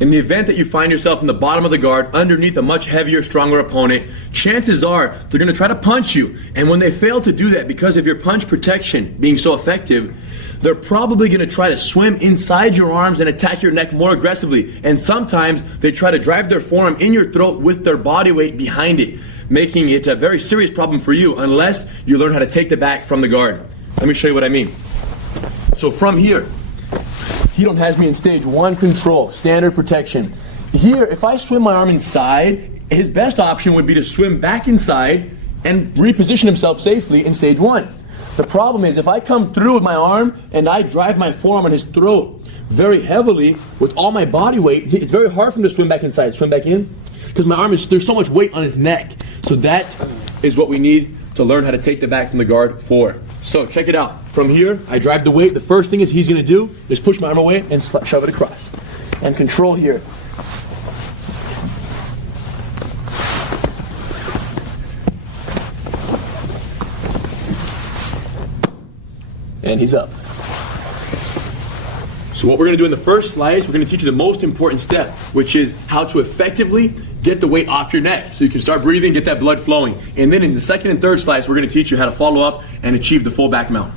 In the event that you find yourself in the bottom of the guard underneath a much heavier, stronger opponent, chances are they're going to try to punch you. And when they fail to do that because of your punch protection being so effective, they're probably going to try to swim inside your arms and attack your neck more aggressively. And sometimes they try to drive their forearm in your throat with their body weight behind it, making it a very serious problem for you unless you learn how to take the back from the guard. Let me show you what I mean. So from here, Hidon has me in stage 1 control, standard protection. Here, if I swim my arm inside, his best option would be to swim back inside and reposition himself safely in stage 1. The problem is if I come through with my arm and I drive my forearm on his throat very heavily with all my body weight, it's very hard for him to swim back inside. Swim back in, because my arm there's so much weight on his neck. So that is what we need to learn how to take the back from the guard for. So check it out. From here, I drive the weight. The first thing he's going to do is push my arm away and shove it across. And control here. And he's up. So what we're going to do in the first slice, we're going to teach you the most important step, which is how to effectively get the weight off your neck so you can start breathing, get that blood flowing. And then in the second and third slice, we're going to teach you how to follow up and achieve the full back mount.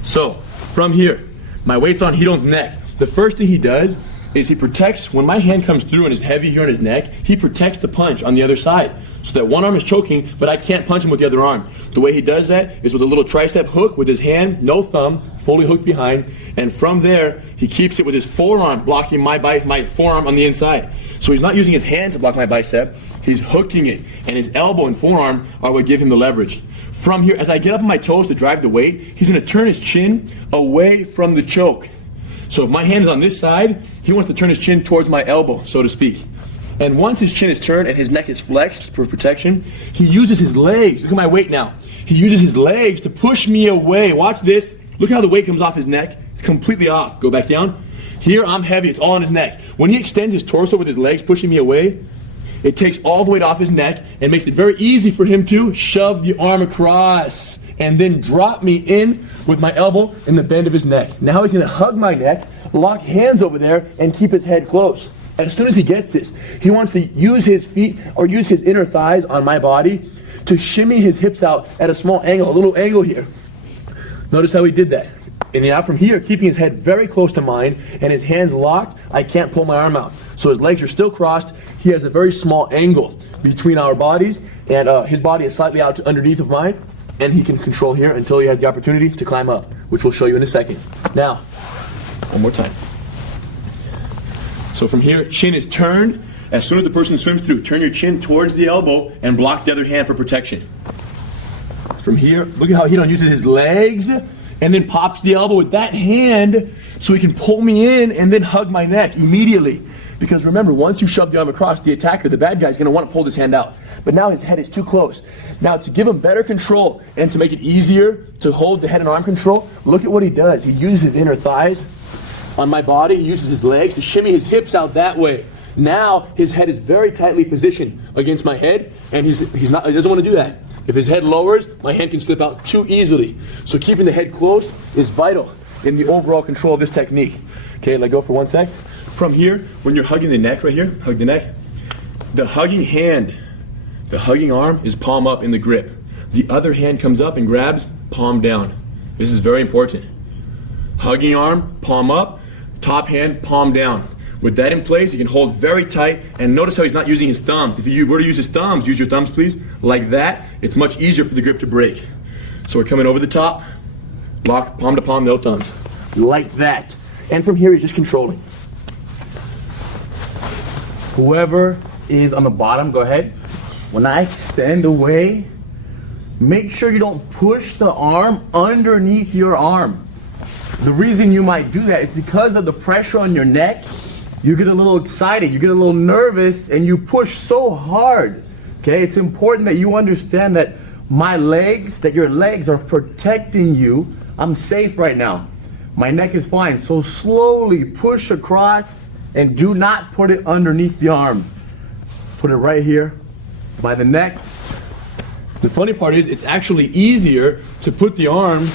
So from here, my weight's on Hidon's neck. The first thing he does is he protects, when my hand comes through and is heavy here on his neck, he protects the punch on the other side so that one arm is choking, but I can't punch him with the other arm. The way he does that is with a little tricep hook with his hand, no thumb, fully hooked behind, and from there, he keeps it with his forearm blocking my forearm on the inside. So he's not using his hand to block my bicep, he's hooking it, and his elbow and forearm are what give him the leverage. From here, as I get up on my toes to drive the weight, he's going to turn his chin away from the choke. So if my hand is on this side, he wants to turn his chin towards my elbow, so to speak. And once his chin is turned and his neck is flexed for protection, he uses his legs. Look at my weight now. He uses his legs to push me away. Watch this. Look how the weight comes off his neck. It's completely off. Go back down. Here I'm heavy. It's all on his neck. When he extends his torso with his legs pushing me away, it takes all the weight off his neck and makes it very easy for him to shove the arm across and then drop me in with my elbow in the bend of his neck. Now he's going to hug my neck, lock hands over there, and keep his head close. As soon as he gets this, he wants to use his feet or use his inner thighs on my body to shimmy his hips out at a small angle, a little angle here. Notice how he did that. And now from here, keeping his head very close to mine and his hands locked, I can't pull my arm out. So his legs are still crossed. He has a very small angle between our bodies, and his body is slightly out underneath of mine, and he can control here until he has the opportunity to climb up, which we'll show you in a second. Now, one more time. So from here, chin is turned. As soon as the person swims through, turn your chin towards the elbow and block the other hand for protection. From here, look at how Hidon uses his legs and then pops the elbow with that hand so he can pull me in and then hug my neck immediately. Because remember, once you shove the arm across, the attacker, the bad guy, is going to want to pull this hand out. But now his head is too close. Now to give him better control and to make it easier to hold the head and arm control, look at what he does. He uses his inner thighs on my body. He uses his legs to shimmy his hips out that way. Now his head is very tightly positioned against my head, and he doesn't want to do that. If his head lowers, my hand can slip out too easily. So keeping the head close is vital in the overall control of this technique. Okay, let go for 1 sec. From here, when you're hugging the neck right here, hug the neck, the hugging hand, the hugging arm is palm up in the grip. The other hand comes up and grabs palm down. This is very important. Hugging arm, palm up, top hand, palm down. With that in place, you can hold very tight, and notice how he's not using his thumbs. If you were to use his thumbs, use your thumbs please, like that, it's much easier for the grip to break. So we're coming over the top, lock, palm to palm, no thumbs. Like that. And from here, he's just controlling. Whoever is on the bottom, go ahead. When I extend away, make sure you don't push the arm underneath your arm. The reason you might do that is because of the pressure on your neck. You get a little excited, you get a little nervous, and you push so hard. Okay, it's important that you understand that your legs are protecting you. I'm safe right now. My neck is fine. So slowly push across and do not put it underneath the arm. Put it right here by the neck. The funny part is it's actually easier to put the arm,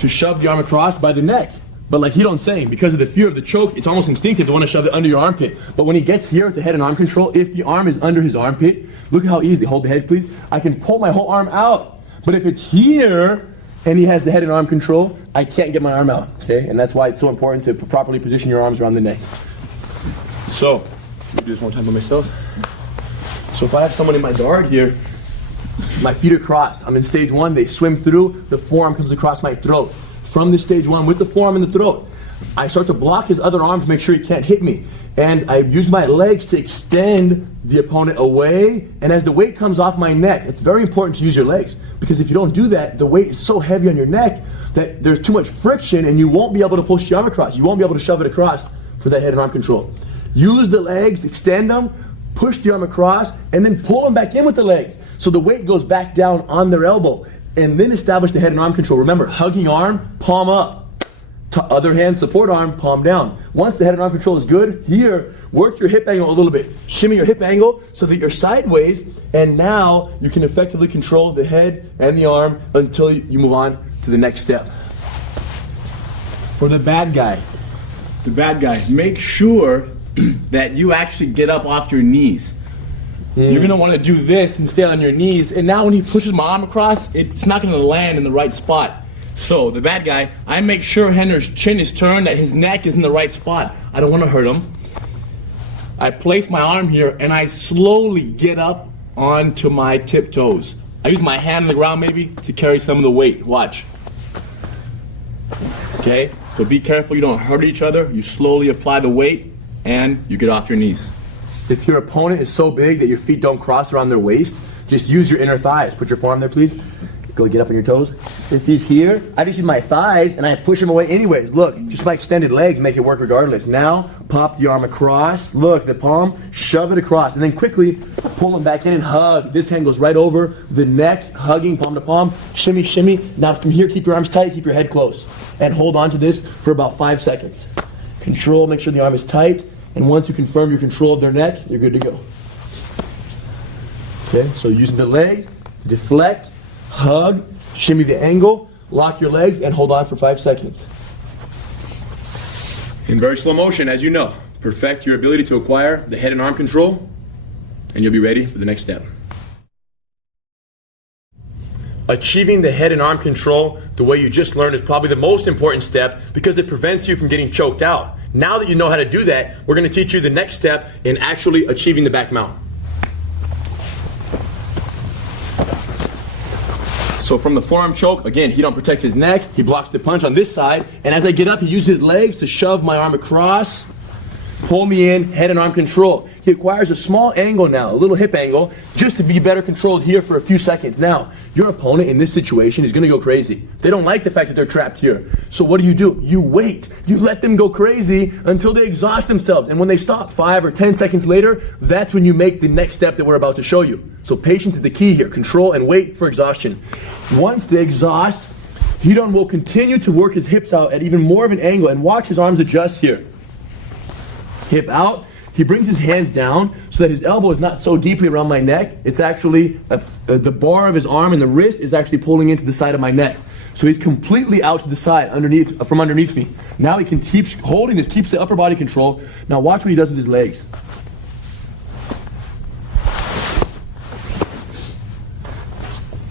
to shove the arm across by the neck. But like Hidon's saying, because of the fear of the choke, it's almost instinctive to want to shove it under your armpit. But when he gets here with the head and arm control, if the arm is under his armpit, look at how easy, hold the head please, I can pull my whole arm out. But if it's here, and he has the head and arm control, I can't get my arm out, okay? And that's why it's so important to properly position your arms around the neck. So, let me do this one time by myself. So if I have someone in my guard here, my feet are crossed. I'm in stage 1, they swim through, the forearm comes across my throat. From this stage 1, with the forearm in the throat, I start to block his other arm to make sure he can't hit me. And I use my legs to extend the opponent away, and as the weight comes off my neck, it's very important to use your legs, because if you don't do that, the weight is so heavy on your neck that there's too much friction and you won't be able to push the arm across. You won't be able to shove it across for that head and arm control. Use the legs, extend them, push the arm across, and then pull them back in with the legs. So the weight goes back down on their elbow, and then establish the head and arm control. Remember, hugging arm, palm up. Other hand, support arm, palm down. Once the head and arm control is good, here, work your hip angle a little bit. Shimmy your hip angle so that you're sideways, and now you can effectively control the head and the arm until you move on to the next step. For the bad guy, make sure that you actually get up off your knees. You're gonna want to do this and stay on your knees, and now when he pushes my arm across, it's not gonna land in the right spot. So, the bad guy, I make sure Henner's chin is turned, that his neck is in the right spot. I don't want to hurt him. I place my arm here, and I slowly get up onto my tiptoes. I use my hand on the ground, maybe, to carry some of the weight. Watch. Okay? So be careful you don't hurt each other. You slowly apply the weight, and you get off your knees. If your opponent is so big that your feet don't cross around their waist, just use your inner thighs. Put your forearm there, please. Go get up on your toes. If he's here, I just use my thighs and I push him away anyways. Look, just my extended legs make it work regardless. Now, pop the arm across. Look, the palm, shove it across. And then quickly pull him back in and hug. This hand goes right over the neck, hugging palm to palm. Shimmy, shimmy. Now from here, keep your arms tight, keep your head close. And hold on to this for about 5 seconds. Control, make sure the arm is tight. And once you confirm your control of their neck, you're good to go. Okay, so using the legs, deflect, hug, shimmy the angle, lock your legs, and hold on for 5 seconds. In very slow motion, as you know, perfect your ability to acquire the head and arm control, and you'll be ready for the next step. Achieving the head and arm control the way you just learned is probably the most important step because it prevents you from getting choked out. Now that you know how to do that, we're going to teach you the next step in actually achieving the back mount. So from the forearm choke, again, he don't protect his neck, he blocks the punch on this side, and as I get up, he uses his legs to shove my arm across, pull me in, head and arm control. He acquires a small angle now, a little hip angle, just to be better controlled here for a few seconds. Now, your opponent in this situation is gonna go crazy. They don't like the fact that they're trapped here. So what do? You wait. You let them go crazy until they exhaust themselves. And when they stop 5 or 10 seconds later, that's when you make the next step that we're about to show you. So patience is the key here. Control and wait for exhaustion. Once they exhaust, Hidon will continue to work his hips out at even more of an angle, and watch his arms adjust here. Hip out. He brings his hands down so that his elbow is not so deeply around my neck. It's actually, the bar of his arm and the wrist is actually pulling into the side of my neck. So he's completely out to the side, from underneath me. Now he can keep holding this, keeps the upper body control. Now watch what he does with his legs.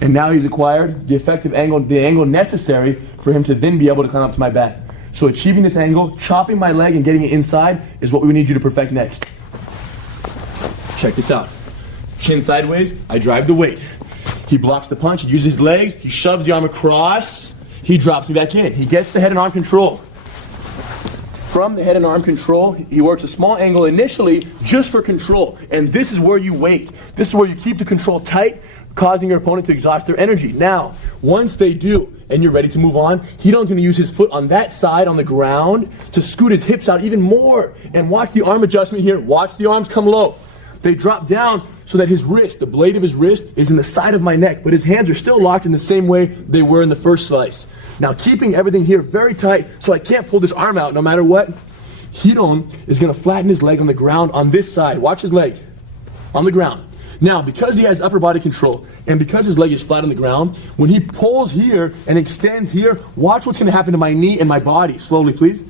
And now he's acquired the effective angle, the angle necessary for him to then be able to climb up to my back. So achieving this angle, chopping my leg and getting it inside is what we need you to perfect next. Check this out. Chin sideways, I drive the weight. He blocks the punch, he uses his legs, he shoves the arm across, he drops me back in. He gets the head and arm control. From the head and arm control, he works a small angle initially just for control. And this is where you wait. This is where you keep the control tight, causing your opponent to exhaust their energy. Now, once they do, and you're ready to move on, Hidon's going to use his foot on that side on the ground to scoot his hips out even more. And watch the arm adjustment here. Watch the arms come low. They drop down so that his wrist, the blade of his wrist, is in the side of my neck, but his hands are still locked in the same way they were in the first slice. Now, keeping everything here very tight so I can't pull this arm out no matter what, Hidon is going to flatten his leg on the ground on this side. Watch his leg on the ground. Now, because he has upper body control and because his leg is flat on the ground, when he pulls here and extends here, watch what's going to happen to my knee and my body. Slowly, please.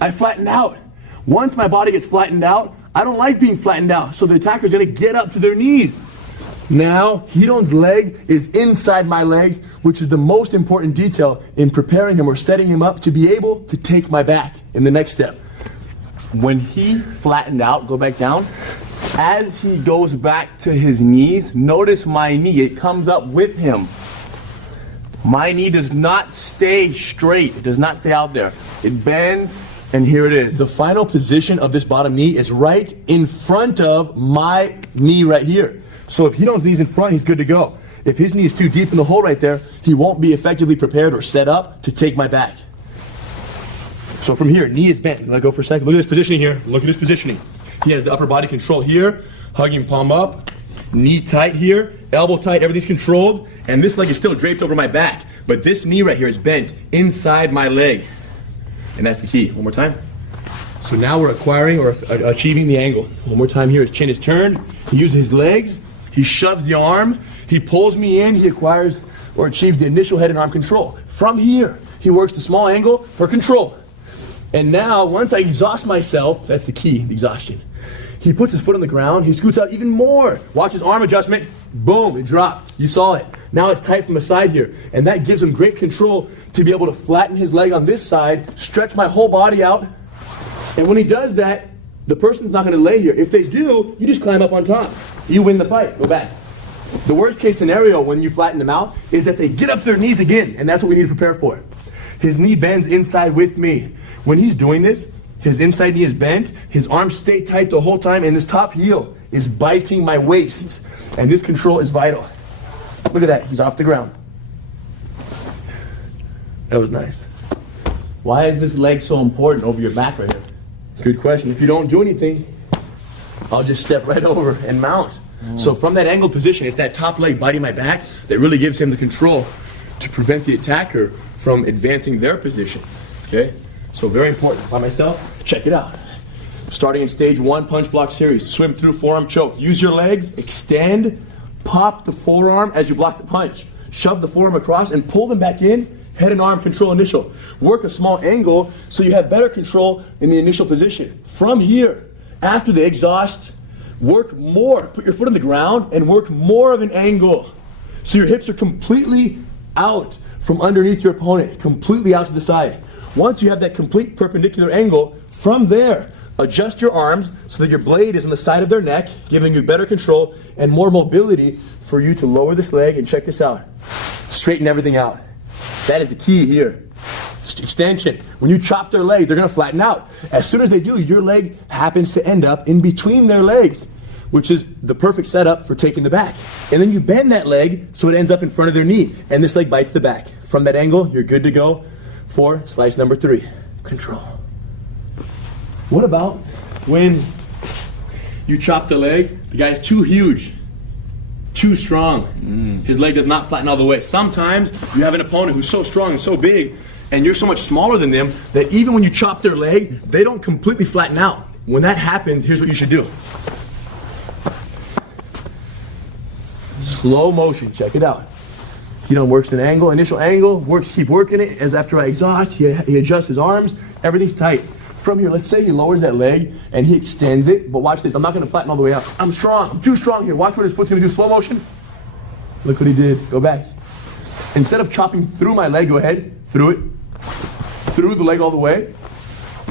I flatten out. Once my body gets flattened out, I don't like being flattened out, so the attacker's going to get up to their knees. Now, Hidon's leg is inside my legs, which is the most important detail in preparing him or setting him up to be able to take my back in the next step. When he flattened out, go back down. As he goes back to his knees, notice my knee, it comes up with him. My knee does not stay straight, it does not stay out there. It bends, and here it is. The final position of this bottom knee is right in front of my knee right here. So if Hidon's knee's in front, he's good to go. If his knee is too deep in the hole right there, he won't be effectively prepared or set up to take my back. So from here, knee is bent. Let go for a second. Look at this positioning here. Look at his positioning. He has the upper body control here, hugging palm up, knee tight here, elbow tight, everything's controlled, and this leg is still draped over my back. But this knee right here is bent inside my leg. And that's the key. One more time. So now we're acquiring or achieving the angle. One more time here. His chin is turned. He uses his legs. He shoves the arm. He pulls me in. He acquires or achieves the initial head and arm control. From here, he works the small angle for control. And now, once I exhaust myself, that's the key, the exhaustion. He puts his foot on the ground. He scoots out even more. Watch his arm adjustment. Boom, it dropped. You saw it. Now it's tight from the side here. And that gives him great control to be able to flatten his leg on this side, stretch my whole body out. And when he does that, the person's not going to lay here. If they do, you just climb up on top. You win the fight. Go back. The worst case scenario when you flatten them out is that they get up their knees again, and that's what we need to prepare for. His knee bends inside with me. When he's doing this, his inside knee is bent, his arms stay tight the whole time, and his top heel is biting my waist. And this control is vital. Look at that, he's off the ground. That was nice. Why is this leg so important over your back right here? Good question. If you don't do anything, I'll just step right over and mount. So from that angled position, it's that top leg biting my back that really gives him the control to prevent the attacker from advancing their position. Okay? So very important. By myself, check it out. Starting in stage 1 punch block series. Swim through forearm choke. Use your legs, extend, pop the forearm as you block the punch. Shove the forearm across and pull them back in. Head and arm control initial. Work a small angle so you have better control in the initial position. From here, after the exhaust, work more. Put your foot on the ground and work more of an angle. So your hips are completely out from underneath your opponent, completely out to the side. Once you have that complete perpendicular angle, from there, adjust your arms so that your blade is on the side of their neck, giving you better control and more mobility for you to lower this leg, and check this out. Straighten everything out. That is the key here. Extension. When you chop their leg, they're going to flatten out. As soon as they do, your leg happens to end up in between their legs, which is the perfect setup for taking the back. And then you bend that leg so it ends up in front of their knee, and this leg bites the back. From that angle, you're good to go for slice number 3. Control. What about when you chop the leg, the guy's too huge, too strong. His leg does not flatten all the way. Sometimes you have an opponent who's so strong and so big, and you're so much smaller than them, that even when you chop their leg, they don't completely flatten out. When that happens, here's what you should do. Slow motion, check it out. Hidon works an angle, initial angle, keep working it. As after I exhaust, he adjusts his arms, everything's tight. From here, let's say he lowers that leg and he extends it, but watch this, I'm not gonna flatten all the way out. I'm strong, I'm too strong here. Watch what his foot's gonna do, slow motion. Look what he did, go back. Instead of chopping through my leg, go ahead, through the leg all the way.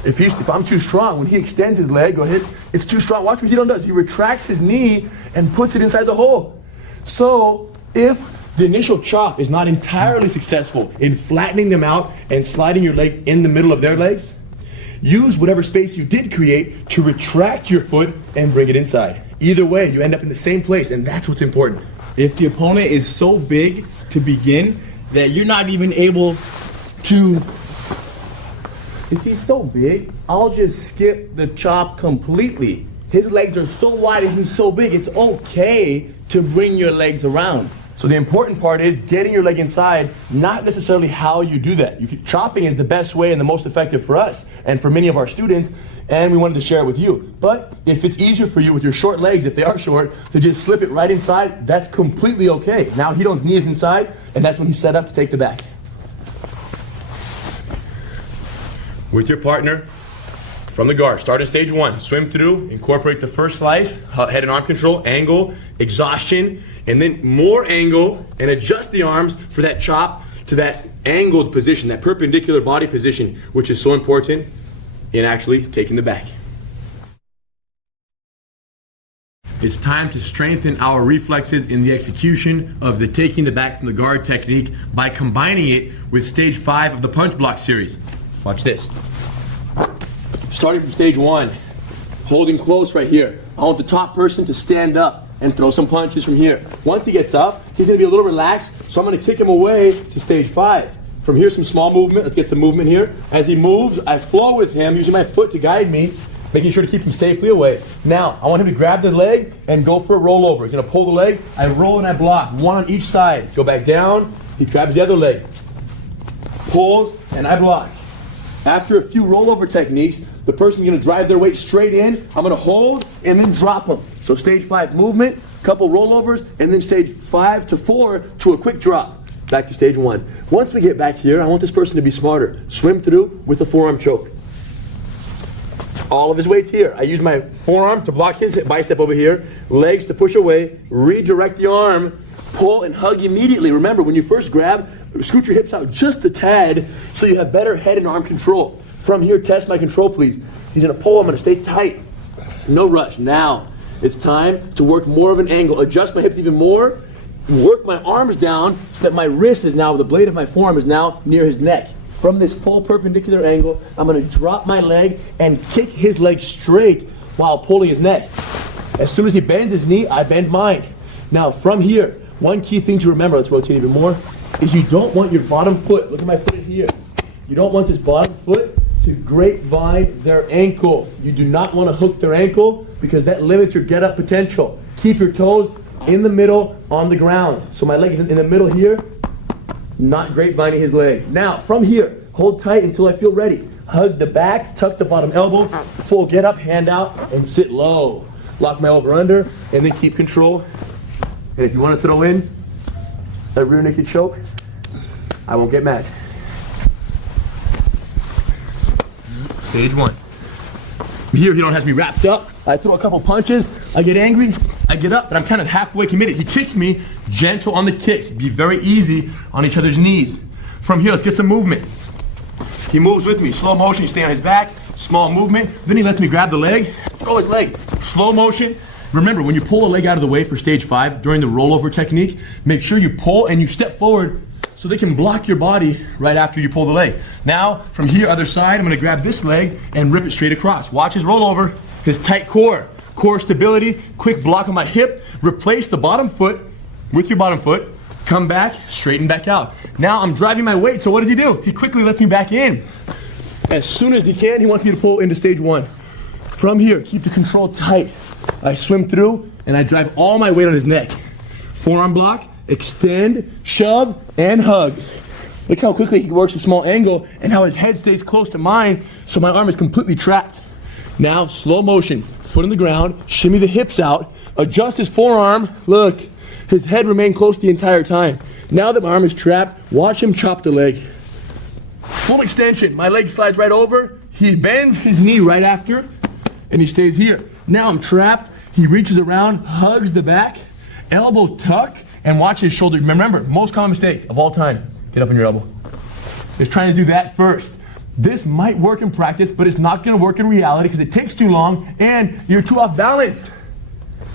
If I'm too strong, when he extends his leg, go ahead, it's too strong. Watch what Hidon does, he retracts his knee and puts it inside the hole. So, if the initial chop is not entirely successful in flattening them out and sliding your leg in the middle of their legs, use whatever space you did create to retract your foot and bring it inside. Either way, you end up in the same place, and that's what's important. If the opponent is so big to begin that you're not even able to... If he's so big, I'll just skip the chop completely. His legs are so wide and he's so big, it's okay to bring your legs around. So the important part is getting your leg inside, not necessarily how you do that. Chopping is the best way and the most effective for us and for many of our students, and we wanted to share it with you. But if it's easier for you with your short legs, if they are short, to just slip it right inside, that's completely okay. Now Hidon's knee is inside, and that's when he's set up to take the back. With your partner, from the guard, start in stage 1, swim through, incorporate the first slice, head and arm control, angle, exhaustion, and then more angle, and adjust the arms for that chop to that angled position, that perpendicular body position, which is so important in actually taking the back. It's time to strengthen our reflexes in the execution of the taking the back from the guard technique by combining it with stage 5 of the punch block series. Watch this. Starting from stage 1, holding close right here. I want the top person to stand up and throw some punches from here. Once he gets up, he's gonna be a little relaxed, so I'm gonna kick him away to stage 5. From here, some small movement. Let's get some movement here. As he moves, I flow with him, using my foot to guide me, making sure to keep him safely away. Now, I want him to grab the leg and go for a rollover. He's gonna pull the leg, I roll and I block, one on each side. Go back down, he grabs the other leg, pulls, and I block. After a few rollover techniques, the person's gonna drive their weight straight in. I'm gonna hold and then drop them. So stage 5 movement, couple rollovers, and then stage 5 to 4 to a quick drop. Back to stage 1. Once we get back here, I want this person to be smarter. Swim through with a forearm choke. All of his weight's here. I use my forearm to block his bicep over here, legs to push away, redirect the arm, pull and hug immediately. Remember, when you first grab, scoot your hips out just a tad so you have better head and arm control. From here, test my control, please. He's gonna pull, I'm gonna stay tight. No rush. Now, it's time to work more of an angle. Adjust my hips even more, work my arms down so that my wrist is now, the blade of my forearm is now near his neck. From this full perpendicular angle, I'm gonna drop my leg and kick his leg straight while pulling his neck. As soon as he bends his knee, I bend mine. Now, from here, one key thing to remember, let's rotate even more, is you don't want your bottom foot, look at my foot here. You don't want this bottom foot to grapevine their ankle. You do not want to hook their ankle because that limits your get up potential. Keep your toes in the middle on the ground. So my leg is in the middle here, not grapevining his leg. Now, from here, hold tight until I feel ready. Hug the back, tuck the bottom elbow, full get up, hand out, and sit low. Lock my over under, and then keep control. And if you want to throw in a rear naked choke, I won't get mad. Stage 1. Here, Hidon has me wrapped up. I throw a couple punches. I get angry. I get up, but I'm kind of halfway committed. He kicks me, gentle on the kicks. Be very easy on each other's knees. From here, let's get some movement. He moves with me. Slow motion, stay on his back. Small movement. Then he lets me grab the leg. Throw his leg. Slow motion. Remember, when you pull a leg out of the way for stage 5 during the rollover technique, make sure you pull and you step forward so they can block your body right after you pull the leg. Now, from here, other side, I'm gonna grab this leg and rip it straight across. Watch his rollover, his tight core. Core stability, quick block on my hip, replace the bottom foot with your bottom foot, come back, straighten back out. Now I'm driving my weight, so what does he do? He quickly lets me back in. As soon as he can, he wants me to pull into stage 1. From here, keep the control tight. I swim through and I drive all my weight on his neck. Forearm block, extend, shove, and hug. Look how quickly he works a small angle and how his head stays close to mine so my arm is completely trapped. Now, slow motion, foot on the ground, shimmy the hips out, adjust his forearm, look, his head remained close the entire time. Now that my arm is trapped, watch him chop the leg. Full extension, my leg slides right over, he bends his knee right after, and he stays here. Now I'm trapped, he reaches around, hugs the back, elbow tuck, and watch his shoulder. Remember, most common mistake of all time, get up on your elbow. Just trying to do that first. This might work in practice, but it's not gonna work in reality because it takes too long and you're too off balance.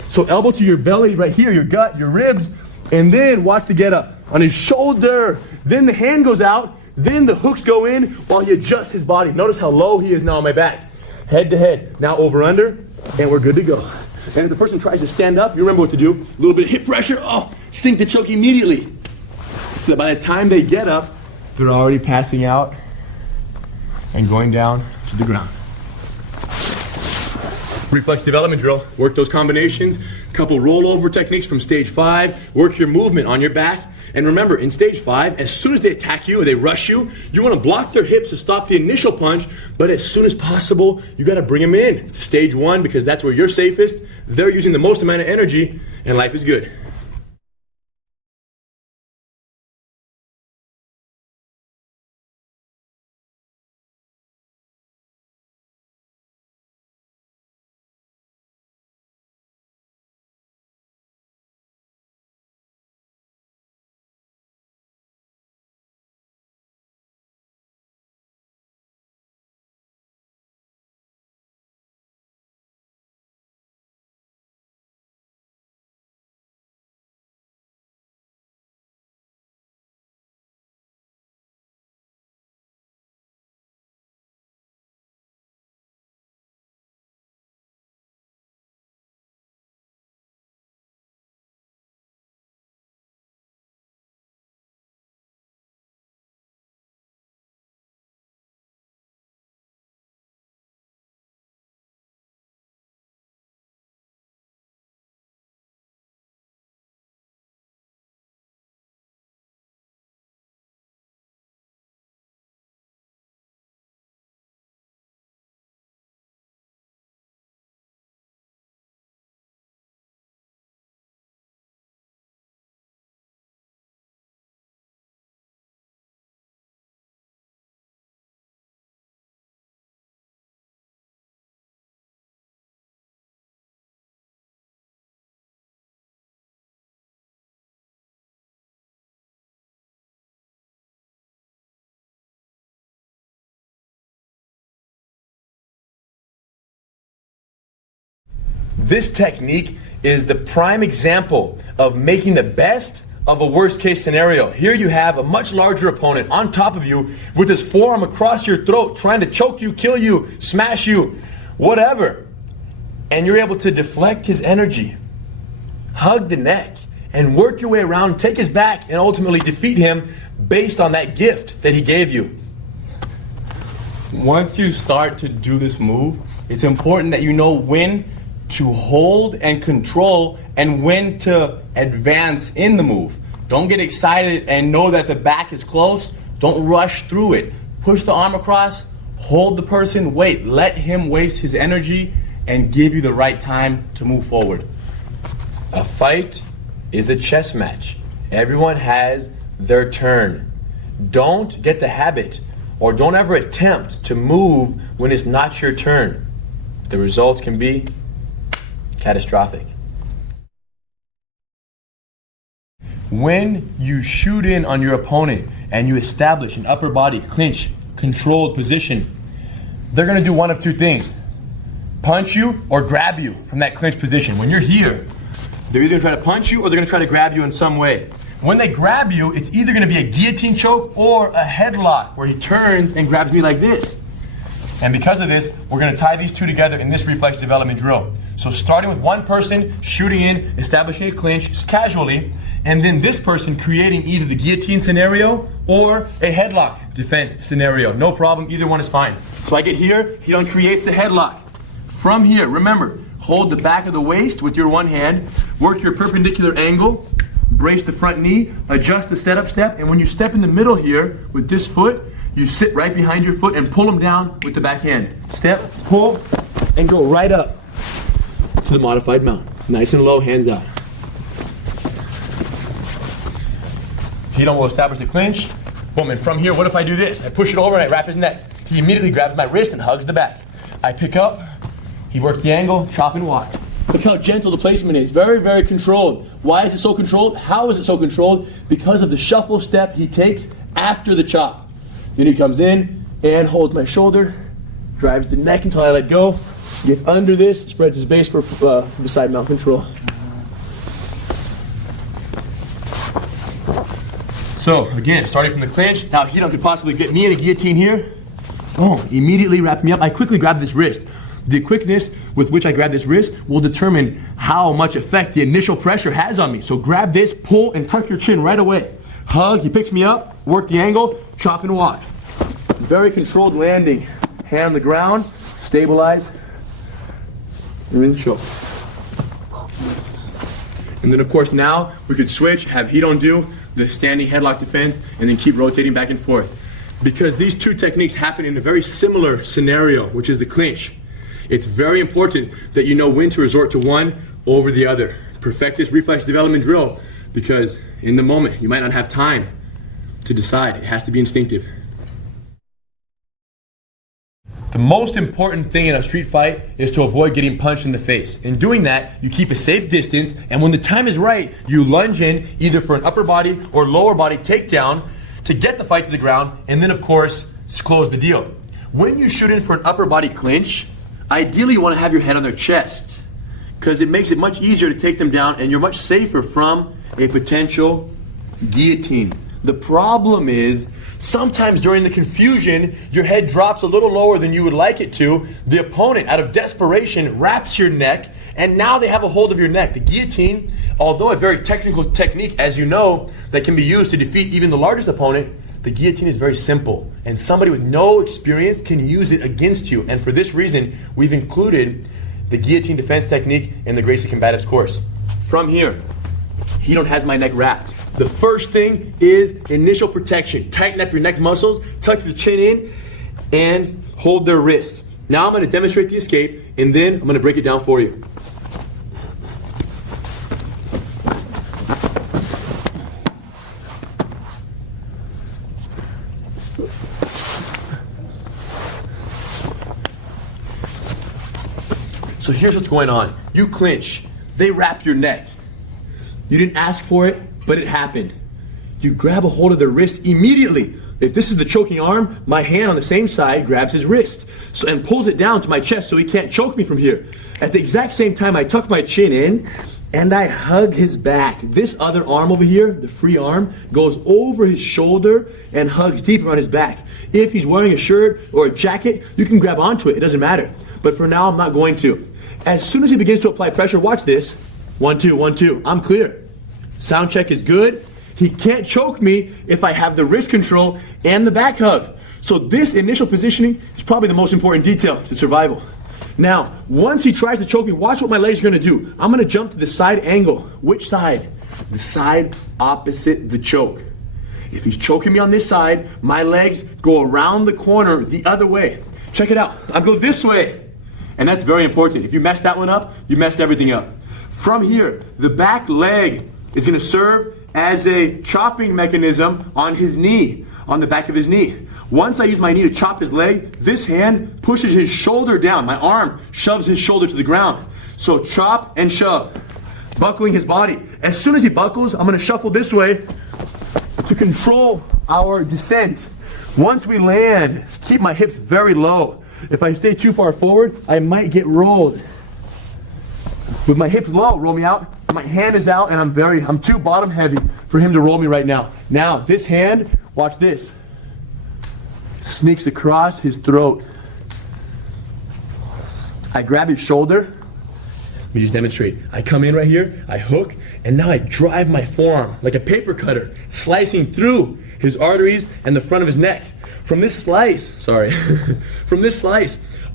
So elbow to your belly right here, your gut, your ribs, and then watch the get up on his shoulder. Then the hand goes out, then the hooks go in while he adjusts his body. Notice how low he is now on my back. Head to head, now over under, and we're good to go. And if the person tries to stand up, you remember what to do. A little bit of hip pressure, sink the choke immediately. So that by the time they get up, they're already passing out and going down to the ground. Reflex development drill. Work those combinations, couple rollover techniques from stage 5, work your movement on your back. And remember, in stage 5, as soon as they attack you or they rush you, you want to block their hips to stop the initial punch, but as soon as possible, you got to bring them in to stage 1 because that's where you're safest. They're using the most amount of energy, and life is good. This technique is the prime example of making the best of a worst case scenario. Here you have a much larger opponent on top of you with his forearm across your throat trying to choke you, kill you, smash you, whatever. And you're able to deflect his energy, hug the neck, and work your way around, take his back, and ultimately defeat him based on that gift that he gave you. Once you start to do this move, it's important that you know when to hold and control and when to advance in the move. Don't get excited and know that the back is close. Don't rush through it. Push the arm across, hold the person, wait, let him waste his energy and give you the right time to move forward. A fight is a chess match. Everyone has their turn. Don't get the habit or don't ever attempt to move when it's not your turn. The results can be catastrophic. When you shoot in on your opponent and you establish an upper body clinch controlled position, they're going to do one of two things: punch you or grab you from that clinch position. When you're here, they're either going to try to punch you or they're going to try to grab you in some way. When they grab you, it's either going to be a guillotine choke or a headlock where he turns and grabs me like this. And because of this, we're going to tie these two together in this reflex development drill. So starting with one person shooting in, establishing a clinch just casually, and then this person creating either the guillotine scenario or a headlock defense scenario. No problem, either one is fine. So I get here, he then creates the headlock. From here, remember, hold the back of the waist with your one hand, work your perpendicular angle, brace the front knee, adjust the setup step, and when you step in the middle here with this foot, you sit right behind your foot and pull them down with the back hand. Step, pull, and go right up to the modified mount. Nice and low, hands out. Hito will establish the clinch. Boom, and from here, what if I do this? I push it over and I wrap his neck. He immediately grabs my wrist and hugs the back. I pick up, he works the angle, chop and walk. Look how gentle the placement is. Very, very controlled. Why is it so controlled? How is it so controlled? Because of the shuffle step he takes after the chop. Then he comes in and holds my shoulder, drives the neck until I let go, gets under this, spreads his base for the side mount control. So again, starting from the clinch, now Hito could possibly get me in a guillotine here. Boom, immediately wrap me up. I quickly grab this wrist. The quickness with which I grab this wrist will determine how much effect the initial pressure has on me. So grab this, pull, and tuck your chin right away. Hug, he picks me up, work the angle, chop and walk. Very controlled landing. Hand on the ground, stabilize. We're in the choke. And then of course now we could switch, have he don't do the standing headlock defense, and then keep rotating back and forth. Because these two techniques happen in a very similar scenario, which is the clinch. It's very important that you know when to resort to one over the other. Perfect this reflex development drill, because in the moment you might not have time to decide. It has to be instinctive. The most important thing in a street fight is to avoid getting punched in the face. In doing that, you keep a safe distance, and when the time is right, you lunge in either for an upper body or lower body takedown to get the fight to the ground, and then of course, close the deal. When you shoot in for an upper body clinch, ideally you want to have your head on their chest, because it makes it much easier to take them down, and you're much safer from a potential guillotine. The problem is, sometimes during the confusion, your head drops a little lower than you would like it to. The opponent, out of desperation, wraps your neck, and now they have a hold of your neck. The guillotine, although a very technical technique, as you know, that can be used to defeat even the largest opponent, the guillotine is very simple, and somebody with no experience can use it against you. And for this reason, we've included the guillotine defense technique in the Gracies Combatives course. From here, Hedon has my neck wrapped. The first thing is initial protection. Tighten up your neck muscles, tuck the chin in, and hold their wrist. Now I'm going to demonstrate the escape, and then I'm going to break it down for you. So here's what's going on. You clinch. They wrap your neck. You didn't ask for it, but it happened. You grab a hold of their wrist immediately. If this is the choking arm, my hand on the same side grabs his wrist and pulls it down to my chest so he can't choke me from here. At the exact same time, I tuck my chin in and I hug his back. This other arm over here, the free arm, goes over his shoulder and hugs deep around his back. If he's wearing a shirt or a jacket, you can grab onto it. It doesn't matter. But for now, I'm not going to. As soon as he begins to apply pressure, watch this. 1, 2, 1, 2. I'm clear. Sound check is good. He can't choke me if I have the wrist control and the back hug. So this initial positioning is probably the most important detail to survival. Now, once he tries to choke me, watch what my legs are going to do. I'm going to jump to the side angle. Which side? The side opposite the choke. If he's choking me on this side, my legs go around the corner the other way. Check it out. I go this way. And that's very important. If you mess that one up, you messed everything up. From here, the back leg is going to serve as a chopping mechanism on his knee, on the back of his knee. Once I use my knee to chop his leg, this hand pushes his shoulder down. My arm shoves his shoulder to the ground. So chop and shove, buckling his body. As soon as he buckles, I'm going to shuffle this way to control our descent. Once we land, keep my hips very low. If I stay too far forward, I might get rolled. With my hips low, roll me out. My hand is out, and I'm too bottom heavy for him to roll me right now. Now, this hand, watch this. Sneaks across his throat. I grab his shoulder. Let me just demonstrate. I come in right here, I hook, and now I drive my forearm like a paper cutter, slicing through his arteries and the front of his neck. From this slice,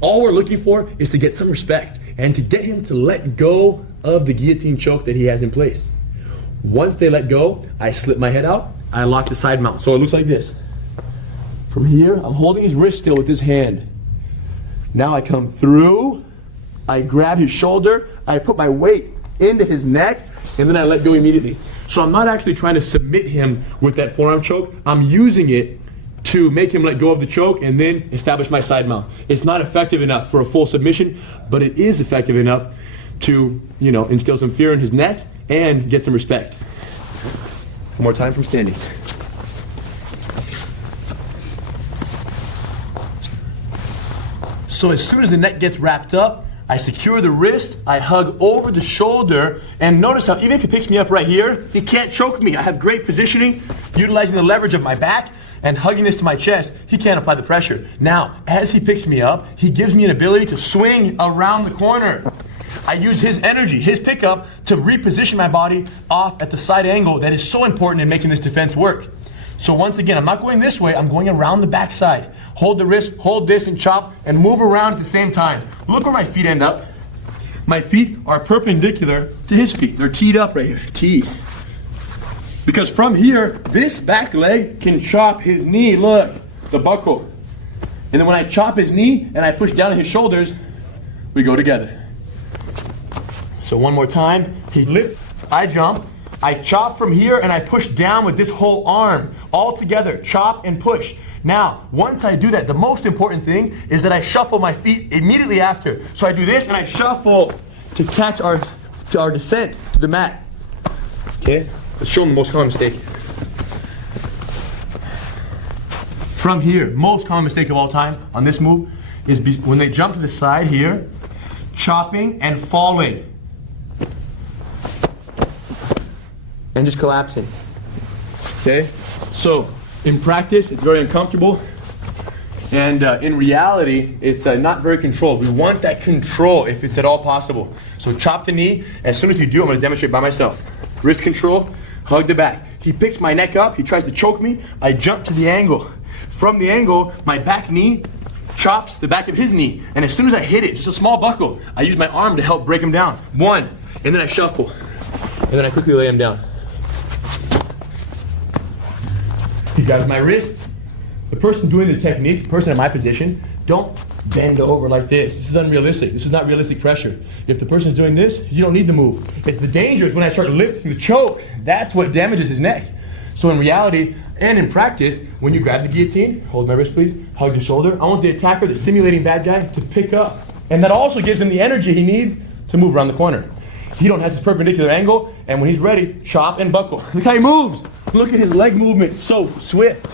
all we're looking for is to get some respect and to get him to let go of the guillotine choke that he has in place. Once they let go, I slip my head out, I lock the side mount. So it looks like this. From here, I'm holding his wrist still with this hand. Now I come through, I grab his shoulder, I put my weight into his neck, and then I let go immediately. So I'm not actually trying to submit him with that forearm choke. I'm using it to make him let go of the choke and then establish my side mount. It's not effective enough for a full submission, but it is effective enough to, instill some fear in his neck and get some respect. One more time from standing. So as soon as the neck gets wrapped up, I secure the wrist, I hug over the shoulder, and notice how even if he picks me up right here, he can't choke me. I have great positioning, utilizing the leverage of my back, and hugging this to my chest, he can't apply the pressure. Now, as he picks me up, he gives me an ability to swing around the corner. I use his energy, his pickup, to reposition my body off at the side angle that is so important in making this defense work. So once again, I'm not going this way, I'm going around the backside. Hold the wrist, hold this and chop, and move around at the same time. Look where my feet end up. my feet are perpendicular to his feet. They're teed up right here, T. Because from here, this back leg can chop his knee, look, the buckle. And then when I chop his knee and I push down on his shoulders, we go together. So one more time, he lifts, I jump, I chop from here and I push down with this whole arm, all together, chop and push. Now, once I do that, the most important thing is that I shuffle my feet immediately after. So I do this and I shuffle to catch our descent to the mat. Okay, let's show them the most common mistake. From here, most common mistake of all time on this move is when they jump to the side here, chopping and falling. And just collapsing. Okay? So, in practice, it's very uncomfortable. And in reality, it's not very controlled. We want that control if it's at all possible. So chop the knee. As soon as you do, I'm going to demonstrate by myself. Wrist control, hug the back. He picks my neck up. He tries to choke me. I jump to the angle. From the angle, my back knee chops the back of his knee. And as soon as I hit it, just a small buckle, I use my arm to help break him down. One, and then I shuffle. And then I quickly lay him down. He grabs my wrist. The person doing the technique, the person in my position, don't bend over like this. This is unrealistic. This is not realistic pressure. If the person's doing this, you don't need to move. It's the danger is when I start lifting the choke. That's what damages his neck. So in reality and in practice, when you grab the guillotine, hold my wrist please, hug the shoulder, I want the attacker, the simulating bad guy, to pick up. And that also gives him the energy he needs to move around the corner. He don't have this perpendicular angle, and when he's ready, chop and buckle. Look how he moves. Look at his leg movement, so swift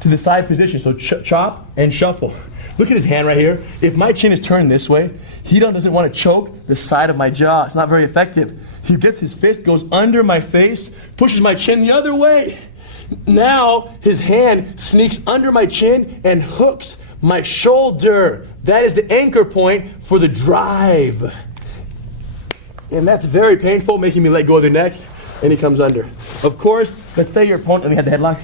to the side position. So chop and shuffle. Look at his hand right here. If my chin is turned this way, he doesn't want to choke the side of my jaw. It's not very effective. He gets his fist, goes under my face, pushes my chin the other way. Now his hand sneaks under my chin and hooks my shoulder. That is the anchor point for the drive. And that's very painful, making me let go of the neck, and he comes under. Of course, let's say your opponent, let me have the headlock,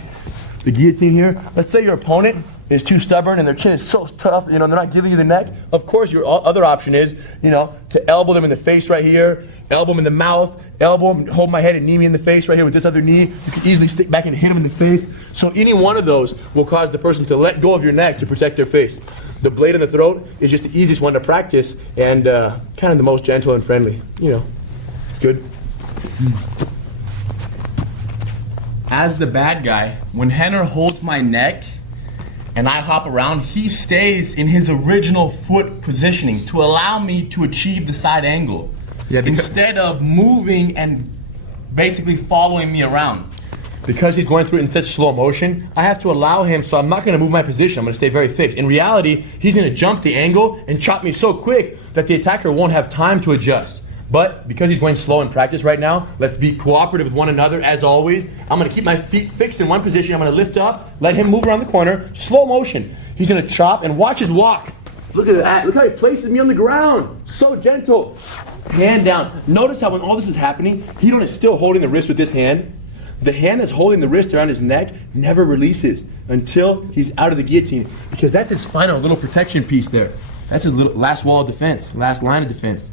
the guillotine here. Let's say your opponent is too stubborn and their chin is so tough, they're not giving you the neck. Of course, your other option is, to elbow them in the face right here, elbow them in the mouth, elbow them, hold my head and knee me in the face right here with this other knee. You can easily stick back and hit them in the face. So any one of those will cause the person to let go of your neck to protect their face. The blade in the throat is just the easiest one to practice and kind of the most gentle and friendly. It's good. As the bad guy, when Henner holds my neck and I hop around, he stays in his original foot positioning to allow me to achieve the side angle. Instead of moving and basically following me around. Because he's going through it in such slow motion, I have to allow him, so I'm not going to move my position. I'm going to stay very fixed. In reality, he's going to jump the angle and chop me so quick that the attacker won't have time to adjust. But because he's going slow in practice right now, let's be cooperative with one another as always. I'm going to keep my feet fixed in one position. I'm going to lift up, let him move around the corner, slow motion. He's going to chop and watch his walk. Look at that. Look how he places me on the ground. So gentle. Hand down. Notice how when all this is happening, Hidon is still holding the wrist with this hand. The hand that's holding the wrist around his neck never releases until he's out of the guillotine, because that's his final little protection piece there. That's his little last wall of defense, last line of defense,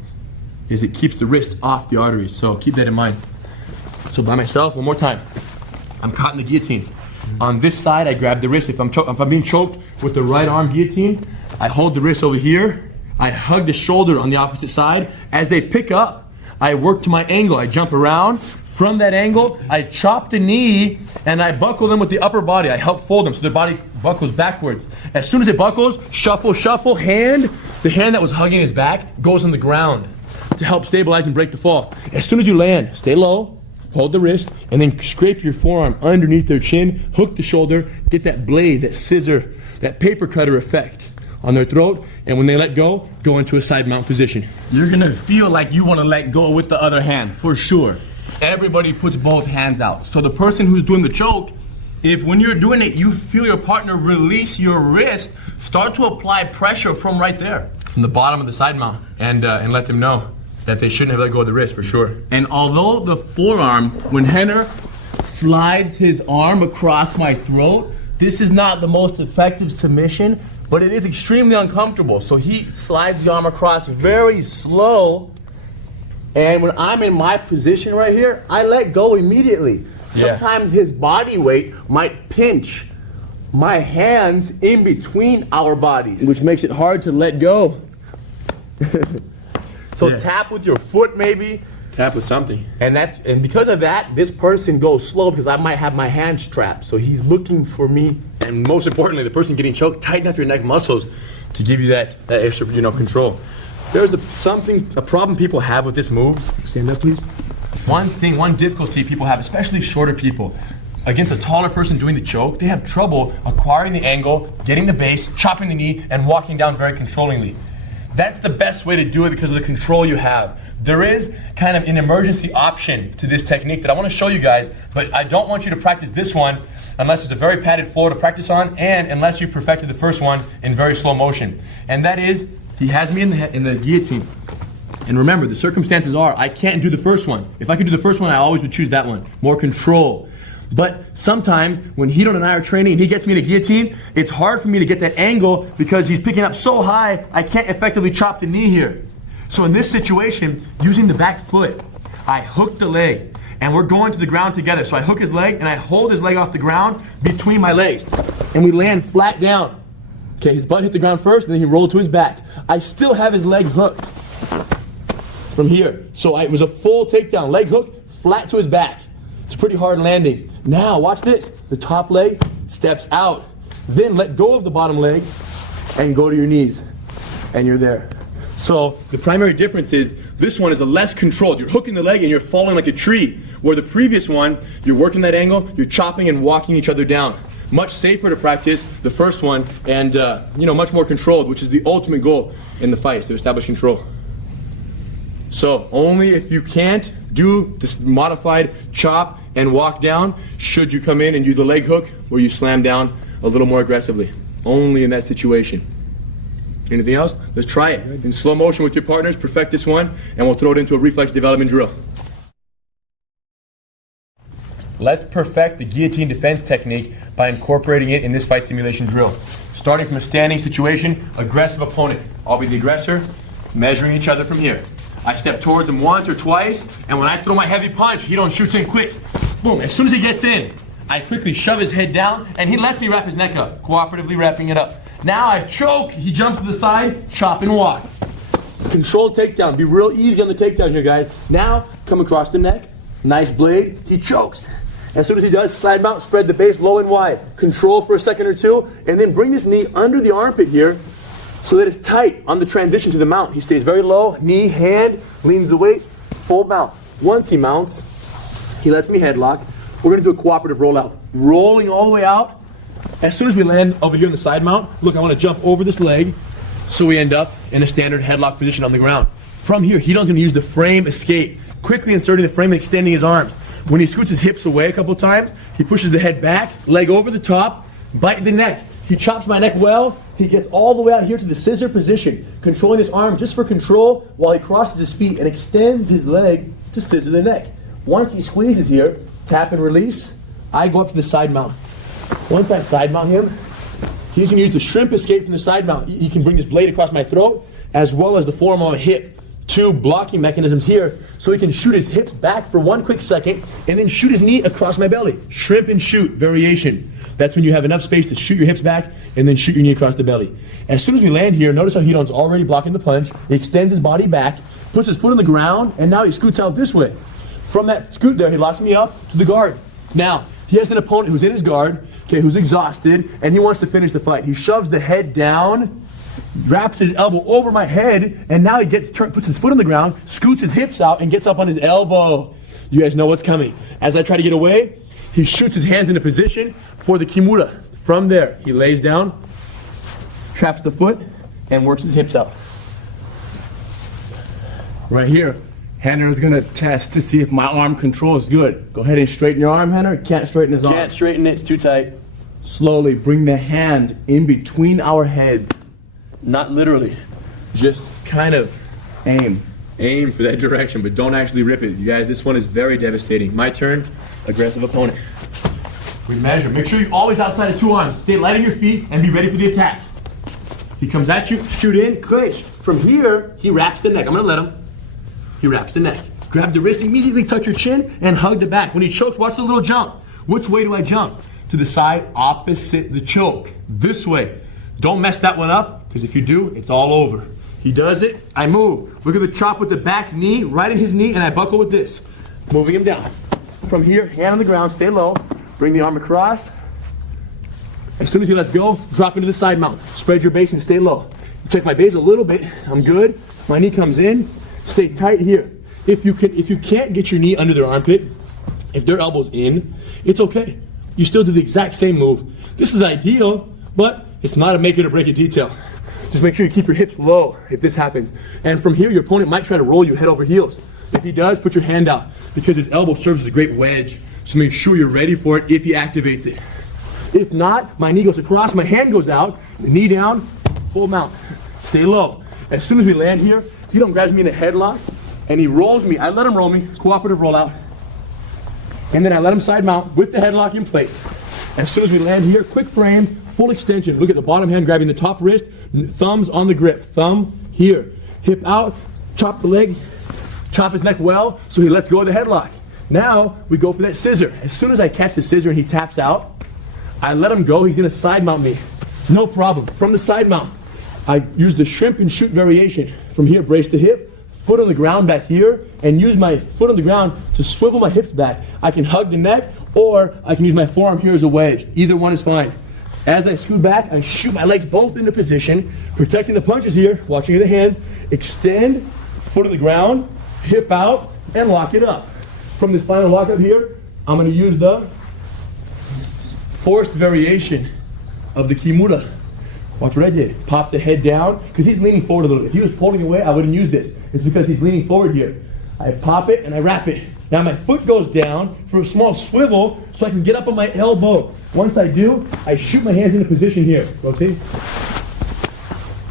is it keeps the wrist off the arteries. So keep that in mind. So by myself, one more time. I'm caught in the guillotine. On this side, I grab the wrist. If I'm being choked with the right arm guillotine, I hold the wrist over here. I hug the shoulder on the opposite side. As they pick up, I work to my angle. I jump around. From that angle, I chop the knee and I buckle them with the upper body. I help fold them so the body buckles backwards. As soon as it buckles, shuffle, shuffle, hand. The hand that was hugging his back goes on the ground to help stabilize and break the fall. As soon as you land, stay low, hold the wrist, and then scrape your forearm underneath their chin, hook the shoulder, get that blade, that scissor, that paper cutter effect on their throat, and when they let go into a side mount position. You're gonna feel like you wanna let go with the other hand, for sure. Everybody puts both hands out. So the person who's doing the choke, if when you're doing it, you feel your partner release your wrist, start to apply pressure from right there. From the bottom of the side mount, and let them know that they shouldn't have let go of the wrist, for sure. And although the forearm, when Henner slides his arm across my throat, this is not the most effective submission, but it is extremely uncomfortable. So he slides the arm across very slow, And when I'm in my position right here, I let go immediately. Yeah. Sometimes his body weight might pinch my hands in between our bodies. Which makes it hard to let go. So Yeah. tap with your foot maybe. Tap with something. And because of that, this person goes slow because I might have my hands trapped. So he's looking for me. And most importantly, the person getting choked, tighten up your neck muscles to give you that extra, control. There's a problem people have with this move. Stand up, please. One difficulty people have, especially shorter people, against a taller person doing the choke, they have trouble acquiring the angle, getting the base, chopping the knee, and walking down very controllingly. That's the best way to do it because of the control you have. There is kind of an emergency option to this technique that I want to show you guys, but I don't want you to practice this one unless there's a very padded floor to practice on and unless you've perfected the first one in very slow motion. And that is, he has me in the guillotine. And remember, the circumstances are, I can't do the first one. If I could do the first one, I always would choose that one. More control. But sometimes when Hidon and I are training and he gets me in a guillotine, it's hard for me to get that angle because he's picking up so high, I can't effectively chop the knee here. So in this situation, using the back foot, I hook the leg and we're going to the ground together. So I hook his leg and I hold his leg off the ground between my legs. And we land flat down. Okay, his butt hit the ground first and then he rolled to his back. I still have his leg hooked from here. So it was a full takedown, leg hook, flat to his back. It's a pretty hard landing. Now, watch this. The top leg steps out. Then let go of the bottom leg and go to your knees. And you're there. So the primary difference is this one is a less controlled. You're hooking the leg and you're falling like a tree. Where the previous one, you're working that angle, you're chopping and walking each other down. Much safer to practice the first one and much more controlled, which is the ultimate goal in the fight, is to establish control. So only if you can't do this modified chop and walk down should you come in and do the leg hook where you slam down a little more aggressively. Only in that situation. Anything else? Let's try it. In slow motion with your partners, perfect this one, and we'll throw it into a reflex development drill. Let's perfect the guillotine defense technique by incorporating it in this fight simulation drill. Starting from a standing situation, aggressive opponent. I'll be the aggressor, measuring each other from here. I step towards him once or twice, and when I throw my heavy punch, he don't shoot in quick. Boom, as soon as he gets in, I quickly shove his head down, and he lets me wrap his neck up, cooperatively wrapping it up. Now I choke, he jumps to the side, chop and walk. Controlled takedown, be real easy on the takedown here, guys. Now, come across the neck, nice blade, he chokes. As soon as he does, slide mount, spread the base low and wide. Control for a second or two, and then bring this knee under the armpit here, so that it's tight on the transition to the mount. He stays very low, knee, hand, leans the weight, full mount. Once he mounts, he lets me headlock. We're gonna do a cooperative rollout. Rolling all the way out. As soon as we land over here in the side mount, look, I wanna jump over this leg so we end up in a standard headlock position on the ground. From here, Hidon's gonna use the frame escape, quickly inserting the frame and extending his arms. When he scoots his hips away a couple times, he pushes the head back, leg over the top, bite the neck. He chops my neck well. He gets all the way out here to the scissor position, controlling his arm just for control while he crosses his feet and extends his leg to scissor the neck. Once he squeezes here, tap and release, I go up to the side mount. Once I side mount him, he's gonna use the shrimp escape from the side mount. He can bring his blade across my throat as well as the forearm on my hip. Two blocking mechanisms here so he can shoot his hips back for 1 quick second and then shoot his knee across my belly. Shrimp and shoot variation. That's when you have enough space to shoot your hips back and then shoot your knee across the belly. As soon as we land here, notice how Hidon's already blocking the punch. He extends his body back, puts his foot on the ground, and now he scoots out this way. From that scoot there, he locks me up to the guard. Now, he has an opponent who's in his guard, okay, who's exhausted, and he wants to finish the fight. He shoves the head down, wraps his elbow over my head, and now he puts his foot on the ground, scoots his hips out, and gets up on his elbow. You guys know what's coming. As I try to get away, he shoots his hands into position for the kimura. From there, he lays down, traps the foot, and works his hips out. Right here, Henner is gonna test to see if my arm control is good. Go ahead and straighten your arm, Henner. Can't straighten his arm. Can't straighten it, it's too tight. Slowly bring the hand in between our heads. Not literally, just kind of Aim. aim for that direction, but don't actually rip it. You guys, this one is very devastating. My turn, aggressive opponent. We measure. Make sure you're always outside of two arms. Stay light on your feet and be ready for the attack. He comes at you, shoot in, clinch. From here, he wraps the neck. I'm gonna let him. he wraps the neck. Grab the wrist, immediately touch your chin, and hug the back. When he chokes, watch the little jump. Which way do I jump? To the side opposite the choke. This way. Don't mess that one up, because if you do, it's all over. He does it, I move. Look at the chop with the back knee, right in his knee, and I buckle with this. Moving him down. From here, hand on the ground, stay low. Bring the arm across. As soon as he lets go, drop into the side mount. Spread your base and stay low. Check my base a little bit. I'm good. My knee comes in. Stay tight here. If you can't get your knee under their armpit, if their elbow's in, it's okay. You still do the exact same move. This is ideal, but it's not a make it or break it detail. Just make sure you keep your hips low if this happens. And from here, your opponent might try to roll you head over heels. If he does, put your hand out, because his elbow serves as a great wedge. So make sure you're ready for it if he activates it. If not, my knee goes across, my hand goes out, knee down, full mount. Stay low. As soon as we land here, he don't grabs me in a headlock, and he rolls me. I let him roll me, cooperative rollout. And then I let him side mount with the headlock in place. As soon as we land here, quick frame, full extension. Look at the bottom hand grabbing the top wrist, thumbs on the grip. Thumb here. Hip out, chop the leg, chop his neck well, so he lets go of the headlock. Now, we go for that scissor. As soon as I catch the scissor and he taps out, I let him go. He's gonna side mount me. No problem. From the side mount, I use the shrimp and shoot variation. From here, brace the hip, foot on the ground back here, and use my foot on the ground to swivel my hips back. I can hug the neck, or I can use my forearm here as a wedge. Either one is fine. As I scoot back, I shoot my legs both into position, protecting the punches here, watching the hands, extend, foot on the ground, hip out, and lock it up. From this final lock up here, I'm gonna use the forced variation of the Kimura. Watch what I did. Pop the head down, because he's leaning forward a little bit. If he was pulling away, I wouldn't use this. It's because he's leaning forward here. I pop it and I wrap it. Now my foot goes down for a small swivel so I can get up on my elbow. Once I do, I shoot my hands into position here. Rotate.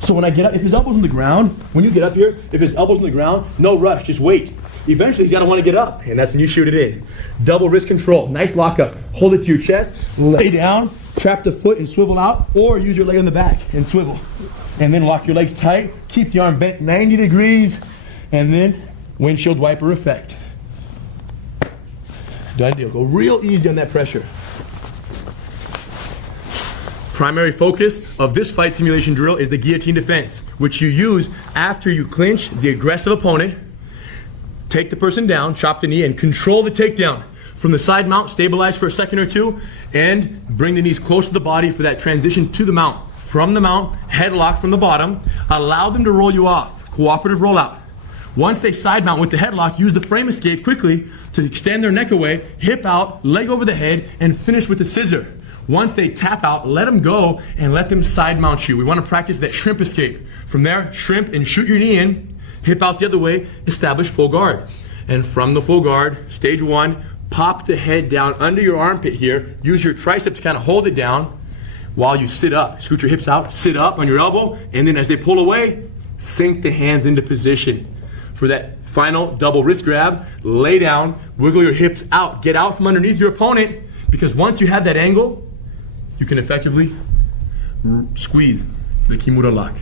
So when I get up, if his elbow's on the ground, when you get up here, if his elbow's on the ground, no rush, just wait. Eventually he's gotta wanna get up, and that's when you shoot it in. Double wrist control, nice lockup. Hold it to your chest, lay down, trap the foot and swivel out, or use your leg on the back and swivel. And then lock your legs tight, keep the arm bent 90 degrees, and then windshield wiper effect. Done deal. Go real easy on that pressure. Primary focus of this fight simulation drill is the guillotine defense, which you use after you clinch the aggressive opponent, take the person down, chop the knee, and control the takedown. From the side mount, stabilize for a second or two, and bring the knees close to the body for that transition to the mount. From the mount, headlock from the bottom, allow them to roll you off, cooperative rollout. Once they side mount with the headlock, use the frame escape quickly to extend their neck away, hip out, leg over the head, and finish with the scissor. Once they tap out, let them go and let them side mount you. We want to practice that shrimp escape. From there, shrimp and shoot your knee in, hip out the other way, establish full guard. And from the full guard, stage one, pop the head down under your armpit here. Use your tricep to kind of hold it down while you sit up. Scoot your hips out, sit up on your elbow, and then as they pull away, sink the hands into position. For that final double wrist grab, lay down, wiggle your hips out, get out from underneath your opponent, because once you have that angle, you can effectively squeeze the Kimura lock.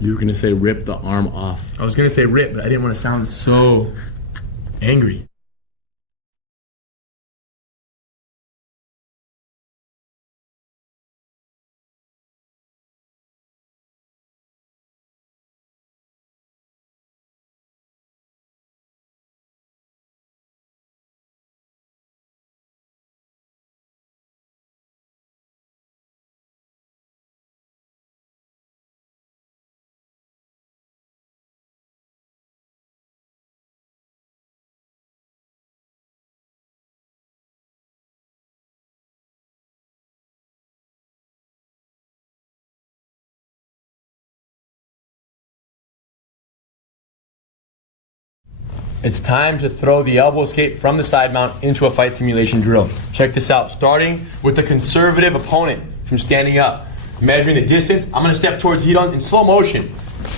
You were gonna say rip the arm off. I was gonna say rip, but I didn't want to sound so angry. It's time to throw the elbow escape from the side mount into a fight simulation drill. Check this out, starting with the conservative opponent from standing up. Measuring the distance, I'm gonna step towards Hidon in slow motion.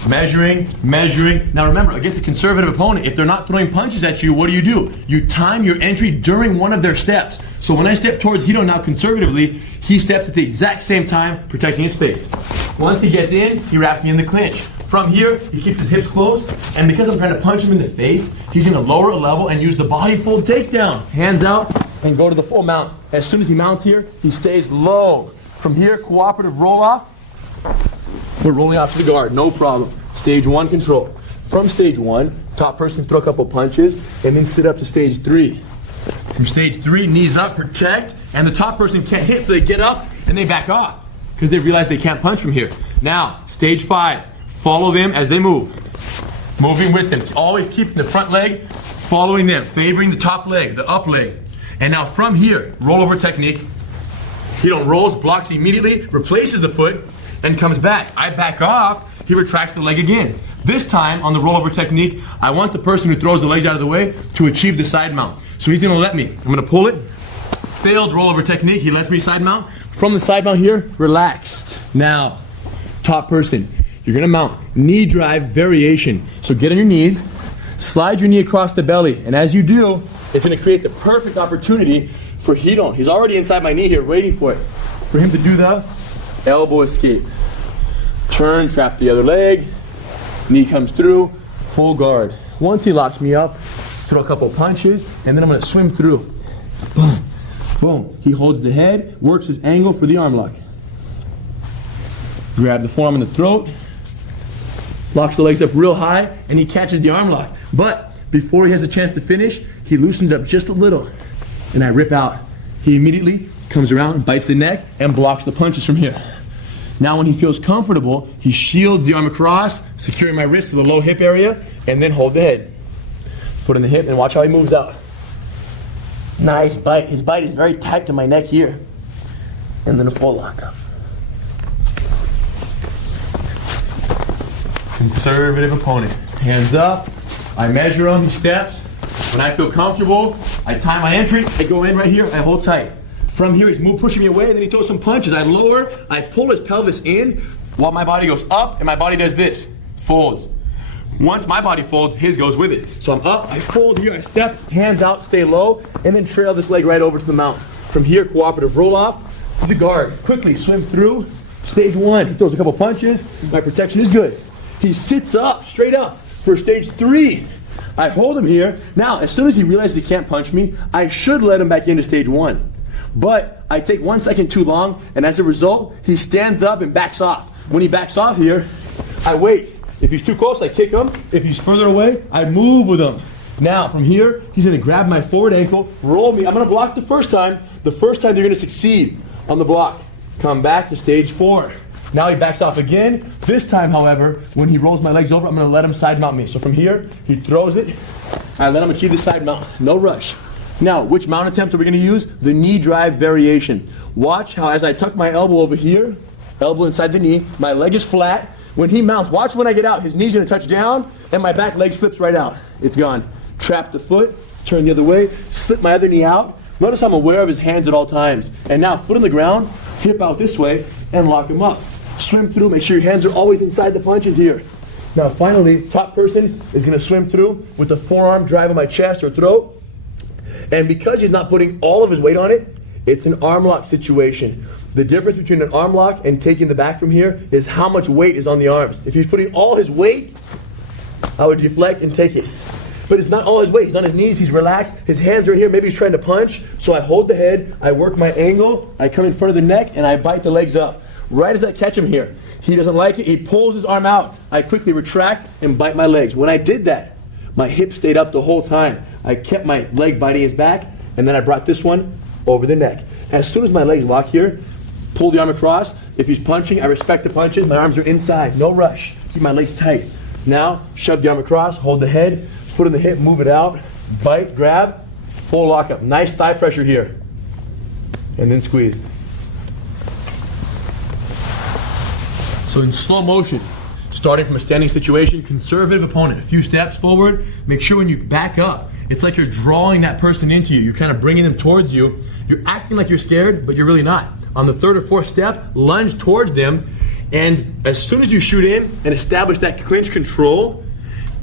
Measuring, measuring. Now remember, against a conservative opponent, if they're not throwing punches at you, what do? You time your entry during one of their steps. So when I step towards Hidon now conservatively, he steps at the exact same time, protecting his face. Once he gets in, he wraps me in the clinch. From here, he keeps his hips closed, and because I'm trying to punch him in the face, he's gonna lower a level and use the body fold takedown. Hands out and go to the full mount. As soon as he mounts here, he stays low. From here, cooperative roll off. We're rolling off to the guard, no problem. Stage 1 control. From stage 1, top person throw a couple punches and then sit up to stage 3. From stage 3, knees up, protect, and the top person can't hit, so they get up and they back off because they realize they can't punch from here. Now, stage 5, follow them as they move. Moving with them. Always keeping the front leg, following them, favoring the top leg, the up leg. And now from here, rollover technique. He don't rolls, blocks immediately, replaces the foot, and comes back. I back off, he retracts the leg again. This time, on the rollover technique, I want the person who throws the legs out of the way to achieve the side mount. So he's gonna let me. I'm gonna pull it. Failed rollover technique, he lets me side mount. From the side mount here, relaxed. Now, top person, you're gonna mount. Knee drive variation. So get on your knees, slide your knee across the belly, and as you do, it's gonna create the perfect opportunity for Hidon. He's already inside my knee here, waiting for it. For him to do the elbow escape. Turn, trap the other leg, knee comes through, full guard. Once he locks me up, throw a couple punches, and then I'm gonna swim through. Boom, boom. He holds the head, works his angle for the arm lock. Grab the forearm in the throat, locks the legs up real high, and he catches the arm lock. But before he has a chance to finish, he loosens up just a little, and I rip out. He immediately comes around, bites the neck, and blocks the punches from here. Now when he feels comfortable, he shields the arm across, securing my wrist to the low hip area, and then hold the head. Foot in the hip, and watch how he moves out. Nice bite. His bite is very tight to my neck here. And then a full lockup. Conservative opponent. Hands up. I measure him, he steps. When I feel comfortable, I time my entry, I go in right here, I hold tight. From here, he's pushing me away, and then he throws some punches. I lower, I pull his pelvis in, while my body goes up, and my body does this, folds. Once my body folds, his goes with it. So I'm up, I fold here, I step, hands out, stay low, and then trail this leg right over to the mount. From here, cooperative roll off to the guard. Quickly swim through. Stage 1, he throws a couple punches. My protection is good. He sits up, straight up, for stage 3. I hold him here. Now, as soon as he realizes he can't punch me, I should let him back into stage 1. But I take 1 second too long, and as a result, he stands up and backs off. When he backs off here, I wait. If he's too close, I kick him. If he's further away, I move with him. Now, from here, he's gonna grab my forward ankle, roll me. I'm gonna block the first time. The first time, you're gonna succeed on the block. Come back to stage 4. Now he backs off again. This time, however, when he rolls my legs over, I'm gonna let him side mount me. So from here, he throws it. I let him achieve the side mount. No rush. Now, which mount attempt are we gonna use? The knee drive variation. Watch how as I tuck my elbow over here, elbow inside the knee, my leg is flat. When he mounts, watch when I get out, his knee's gonna touch down, and my back leg slips right out. It's gone. Trap the foot, turn the other way, slip my other knee out. Notice I'm aware of his hands at all times. And now, foot on the ground, hip out this way, and lock him up. Swim through, make sure your hands are always inside the punches here. Now finally, top person is gonna swim through with the forearm drive on my chest or throat. And because he's not putting all of his weight on it, it's an arm lock situation. The difference between an arm lock and taking the back from here is how much weight is on the arms. If he's putting all his weight, I would deflect and take it. But it's not all his weight. He's on his knees, he's relaxed, his hands are in here, maybe he's trying to punch. So I hold the head, I work my angle, I come in front of the neck, and I bite the legs up. Right as I catch him here, he doesn't like it, he pulls his arm out. I quickly retract and bite my legs. When I did that, my hip stayed up the whole time. I kept my leg biting his back, and then I brought this one over the neck. As soon as my legs lock here, pull the arm across. If he's punching, I respect the punches. My arms are inside, no rush. Keep my legs tight. Now, shove the arm across, hold the head, foot in the hip, move it out, bite, grab, full lockup. Nice thigh pressure here. And then squeeze. So in slow motion, starting from a standing situation, conservative opponent, a few steps forward, make sure when you back up, it's like you're drawing that person into you. You're kind of bringing them towards you. You're acting like you're scared, but you're really not. On the 3rd or 4th step, lunge towards them, and as soon as you shoot in and establish that clinch control,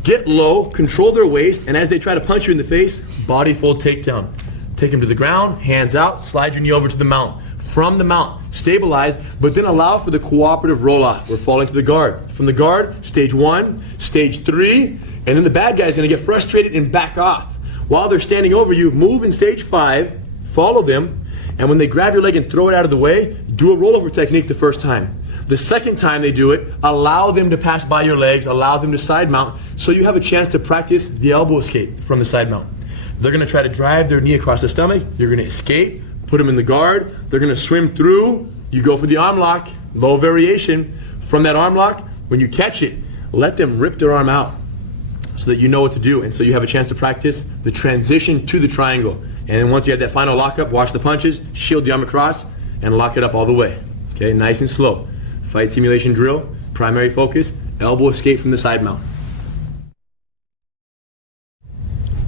get low, control their waist, and as they try to punch you in the face, body fold takedown. Take them to the ground, hands out, slide your knee over to the mount. from the mount. Stabilize, but then allow for the cooperative roll-off. We're falling to the guard. From the guard, stage 1, stage 3, and then the bad guy's gonna get frustrated and back off. While they're standing over you, move in stage 5, follow them, and when they grab your leg and throw it out of the way, do a rollover technique the first time. The second time they do it, allow them to pass by your legs, allow them to side mount, so you have a chance to practice the elbow escape from the side mount. They're gonna try to drive their knee across the stomach, you're gonna escape, put them in the guard, they're gonna swim through, you go for the arm lock, low variation. From that arm lock, when you catch it, let them rip their arm out so that you know what to do, and so you have a chance to practice the transition to the triangle. And then once you have that final lockup, watch the punches, shield the arm across, and lock it up all the way. Okay, nice and slow. Fight simulation drill, primary focus, elbow escape from the side mount.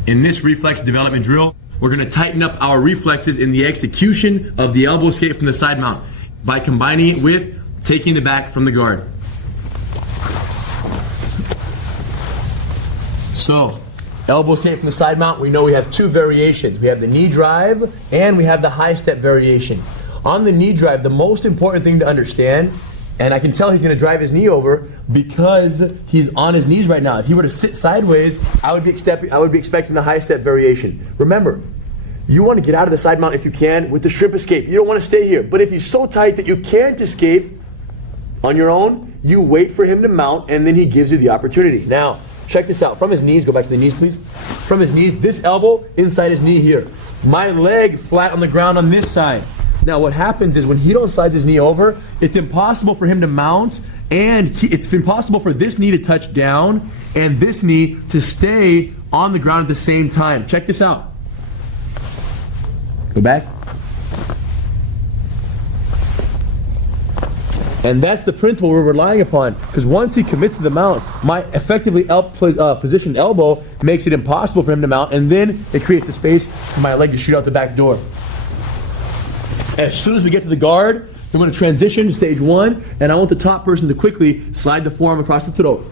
In this reflex development drill, we're going to tighten up our reflexes in the execution of the elbow escape from the side mount by combining it with taking the back from the guard. So, elbow escape from the side mount, we know we have 2 variations. We have the knee drive and we have the high step variation. On the knee drive, the most important thing to understand, and I can tell he's going to drive his knee over because he's on his knees right now. If he were to sit sideways, I would be expecting the high step variation. Remember, you want to get out of the side mount if you can with the shrimp escape. You don't want to stay here. But if he's so tight that you can't escape on your own, you wait for him to mount and then he gives you the opportunity. Now, check this out. From his knees, go back to the knees, please. From his knees, this elbow inside his knee here. My leg flat on the ground on this side. Now what happens is when he don't slides his knee over, it's impossible for him to mount, and it's impossible for this knee to touch down and this knee to stay on the ground at the same time. Check this out. Go back. And that's the principle we're relying upon, because once he commits to the mount, my effectively positioned elbow makes it impossible for him to mount, and then it creates a space for my leg to shoot out the back door. As soon as we get to the guard, I'm going to transition to stage 1, and I want the top person to quickly slide the forearm across the throat,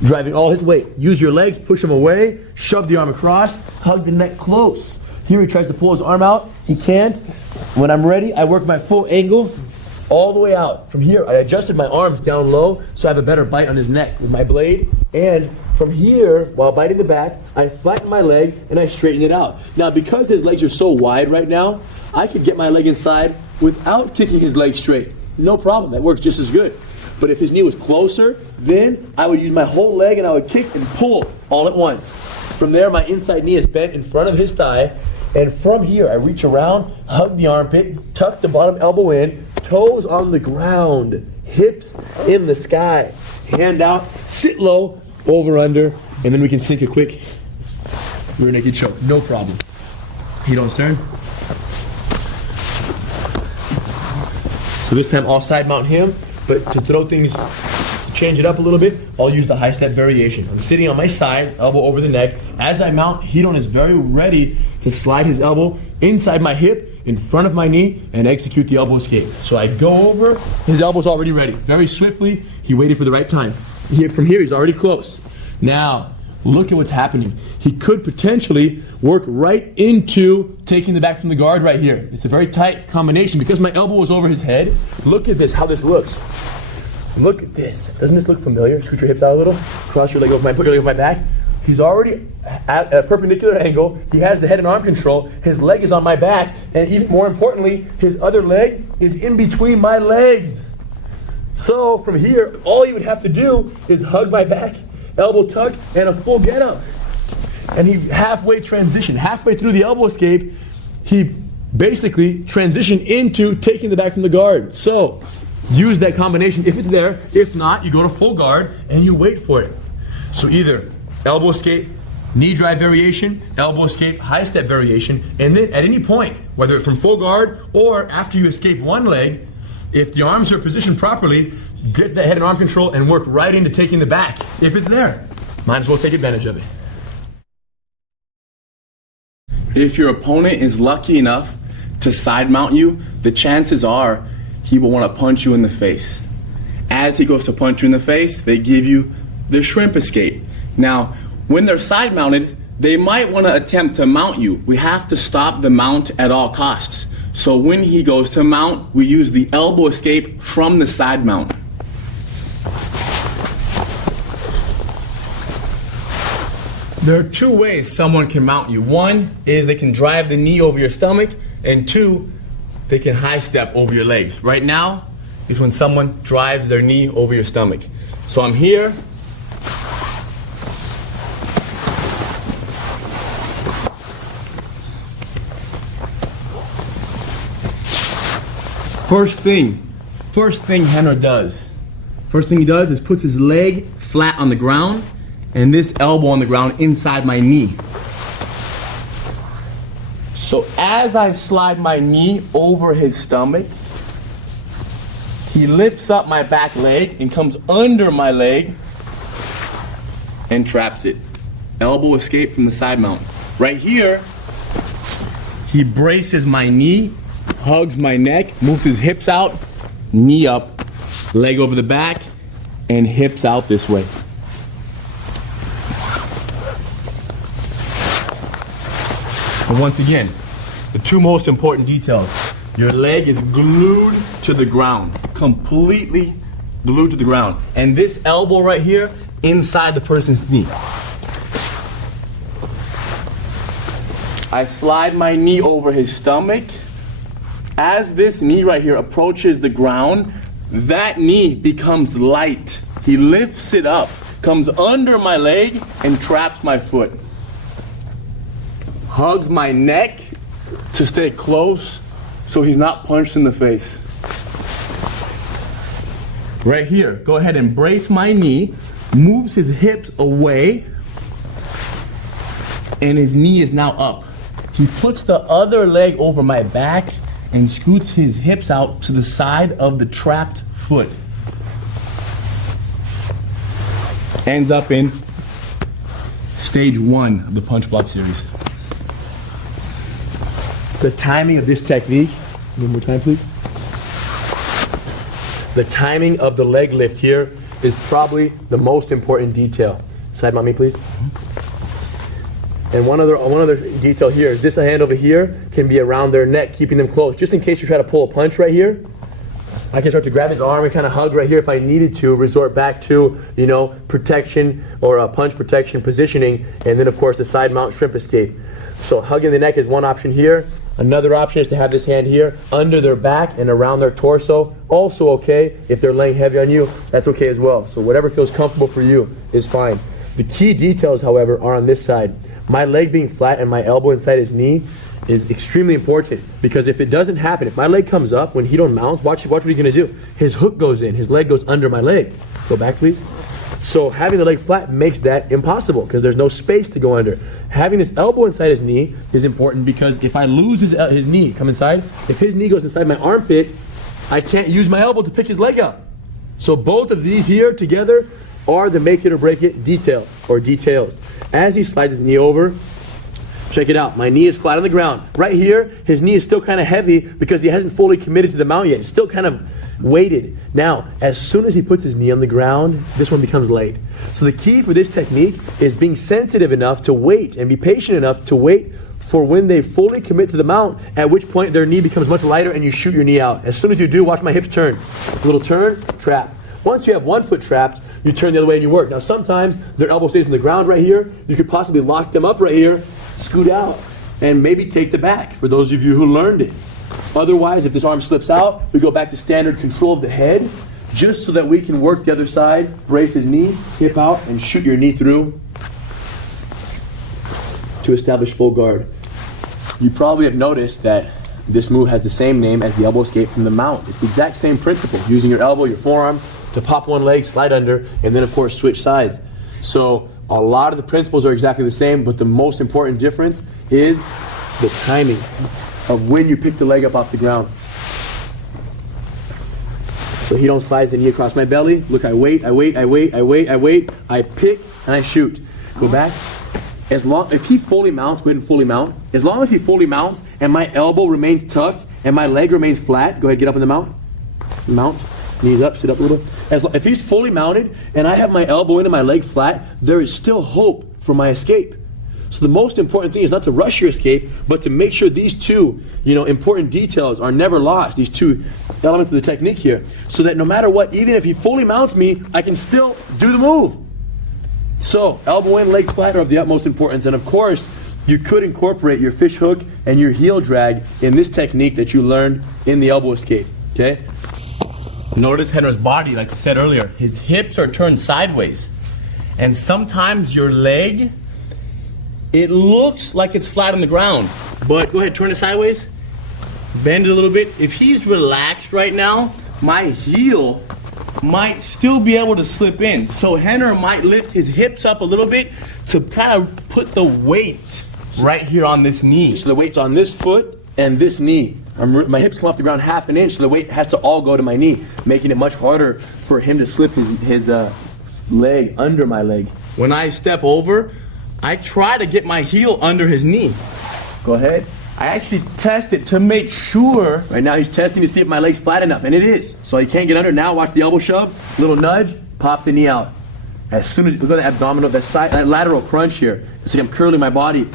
driving all his weight. Use your legs, push him away, shove the arm across, hug the neck close. Here he tries to pull his arm out, he can't. When I'm ready, I work my full angle all the way out. From here, I adjusted my arms down low so I have a better bite on his neck with my blade. And from here, while biting the back, I flatten my leg and I straighten it out. Now, because his legs are so wide right now, I can get my leg inside without kicking his leg straight. No problem, that works just as good. But if his knee was closer, then I would use my whole leg and I would kick and pull all at once. From there, my inside knee is bent in front of his thigh. And from here, I reach around, hug the armpit, tuck the bottom elbow in, toes on the ground, hips in the sky, hand out, sit low, over, under, and then we can sink a quick rear naked choke. No problem. Heat on stern. So this time I'll side mount him, but to throw things, change it up a little bit, I'll use the high step variation. I'm sitting on my side, elbow over the neck. As I mount, Hidon is very ready to slide his elbow inside my hip, in front of my knee, and execute the elbow escape. So I go over, his elbow's already ready. Very swiftly, he waited for the right time. From here, he's already close. Now, look at what's happening. He could potentially work right into taking the back from the guard right here. It's a very tight combination because my elbow was over his head. Look at this, how this looks. Look at this. Doesn't this look familiar? Scoot your hips out a little. Cross your leg over put your leg over my back. He's already at a perpendicular angle. He has the head and arm control. His leg is on my back. And even more importantly, his other leg is in between my legs. So from here, all you would have to do is hug my back, elbow tuck, and a full get up. And he halfway through the elbow escape, he basically transitioned into taking the back from the guard. So use that combination if it's there. If not, you go to full guard and you wait for it. So either elbow escape, knee drive variation, elbow escape, high step variation, and then at any point, whether from full guard or after you escape one leg, if the arms are positioned properly, get that head and arm control and work right into taking the back. If it's there, might as well take advantage of it. If your opponent is lucky enough to side mount you, the chances are he will want to punch you in the face. As he goes to punch you in the face, they give you the shrimp escape. Now, when they're side mounted, they might want to attempt to mount you. We have to stop the mount at all costs. So when he goes to mount, we use the elbow escape from the side mount. There are two ways someone can mount you. One is they can drive the knee over your stomach, and two, they can high step over your legs. Right now is when someone drives their knee over your stomach. So I'm here. First thing Henner does. First thing he does is puts his leg flat on the ground and this elbow on the ground inside my knee. So as I slide my knee over his stomach, he lifts up my back leg and comes under my leg and traps it. Elbow escape from the side mount. Right here, he braces my knee, hugs my neck, moves his hips out, knee up, leg over the back, and hips out this way. And once again, the two most important details. Your leg is glued to the ground, completely glued to the ground. And this elbow right here, inside the person's knee. I slide my knee over his stomach. As this knee right here approaches the ground, that knee becomes light. He lifts it up, comes under my leg, and traps my foot. Hugs my neck to stay close so he's not punched in the face. Right here, go ahead and brace my knee, moves his hips away, and his knee is now up. He puts the other leg over my back and scoots his hips out to the side of the trapped foot. Ends up in stage 1 of the punch block series. The timing of this technique, one more time please. The timing of the leg lift here is probably the most important detail. Side mount me please. And one other detail here is this hand over here can be around their neck, keeping them close. Just in case you try to pull a punch right here, I can start to grab his arm and kind of hug right here if I needed to, resort back to, protection or a punch protection positioning, and then of course the side mount shrimp escape. So hugging the neck is one option here. Another option is to have this hand here under their back and around their torso. Also okay. If they're laying heavy on you, that's okay as well. So whatever feels comfortable for you is fine. The key details, however, are on this side. My leg being flat and my elbow inside his knee is extremely important, because if it doesn't happen, if my leg comes up when he don't mount, watch what he's gonna do. His hook goes in, his leg goes under my leg. Go back, please. So having the leg flat makes that impossible because there's no space to go under. Having this elbow inside his knee is important because if I lose his knee, come inside, if his knee goes inside my armpit, I can't use my elbow to pick his leg up. So both of these here together are the make it or break it detail or details. As he slides his knee over, check it out. My knee is flat on the ground. Right here, his knee is still kind of heavy because he hasn't fully committed to the mount yet. It's still kind of weighted. Now, as soon as he puts his knee on the ground, this one becomes light. So the key for this technique is being sensitive enough to wait and be patient enough to wait for when they fully commit to the mount, at which point their knee becomes much lighter and you shoot your knee out. As soon as you do, watch my hips turn. A little turn, trap. Once you have one foot trapped, you turn the other way and you work. Now sometimes their elbow stays on the ground right here. You could possibly lock them up right here, scoot out, and maybe take the back for those of you who learned it. Otherwise, if this arm slips out, we go back to standard control of the head, just so that we can work the other side, brace his knee, hip out, and shoot your knee through to establish full guard. You probably have noticed that this move has the same name as the elbow escape from the mount. It's the exact same principle, using your elbow, your forearm, to pop one leg, slide under, and then of course switch sides. So a lot of the principles are exactly the same, but the most important difference is the timing of when you pick the leg up off the ground. So he don't slide the knee across my belly. Look, I wait, I pick, and I shoot. Go back. If he fully mounts, go ahead and fully mount. As long as he fully mounts and my elbow remains tucked and my leg remains flat, go ahead, get up in the mount. Mount, knees up, sit up a little. If he's fully mounted and I have my elbow in and my leg flat, there is still hope for my escape. So the most important thing is not to rush your escape, but to make sure these two, important details are never lost. These two elements of the technique here, so that no matter what, even if he fully mounts me, I can still do the move. So elbow in, leg flat are of the utmost importance, and of course, you could incorporate your fish hook and your heel drag in this technique that you learned in the elbow escape. Okay. Notice Henry's body, like I said earlier, his hips are turned sideways. And sometimes your leg, it looks like it's flat on the ground. But go ahead, turn it sideways. Bend it a little bit. If he's relaxed right now, my heel might still be able to slip in. So Henry might lift his hips up a little bit to kind of put the weight right here on this knee. So the weight's on this foot and this knee. My hips come off the ground half an inch, so the weight has to all go to my knee, making it much harder for him to slip his leg under my leg. When I step over, I try to get my heel under his knee. Go ahead. I actually test it to make sure. Right now he's testing to see if my leg's flat enough, and it is. So he can't get under. Now watch the elbow shove, little nudge, pop the knee out. As soon as, look at the abdominal, that lateral crunch here. It's like I'm curling my body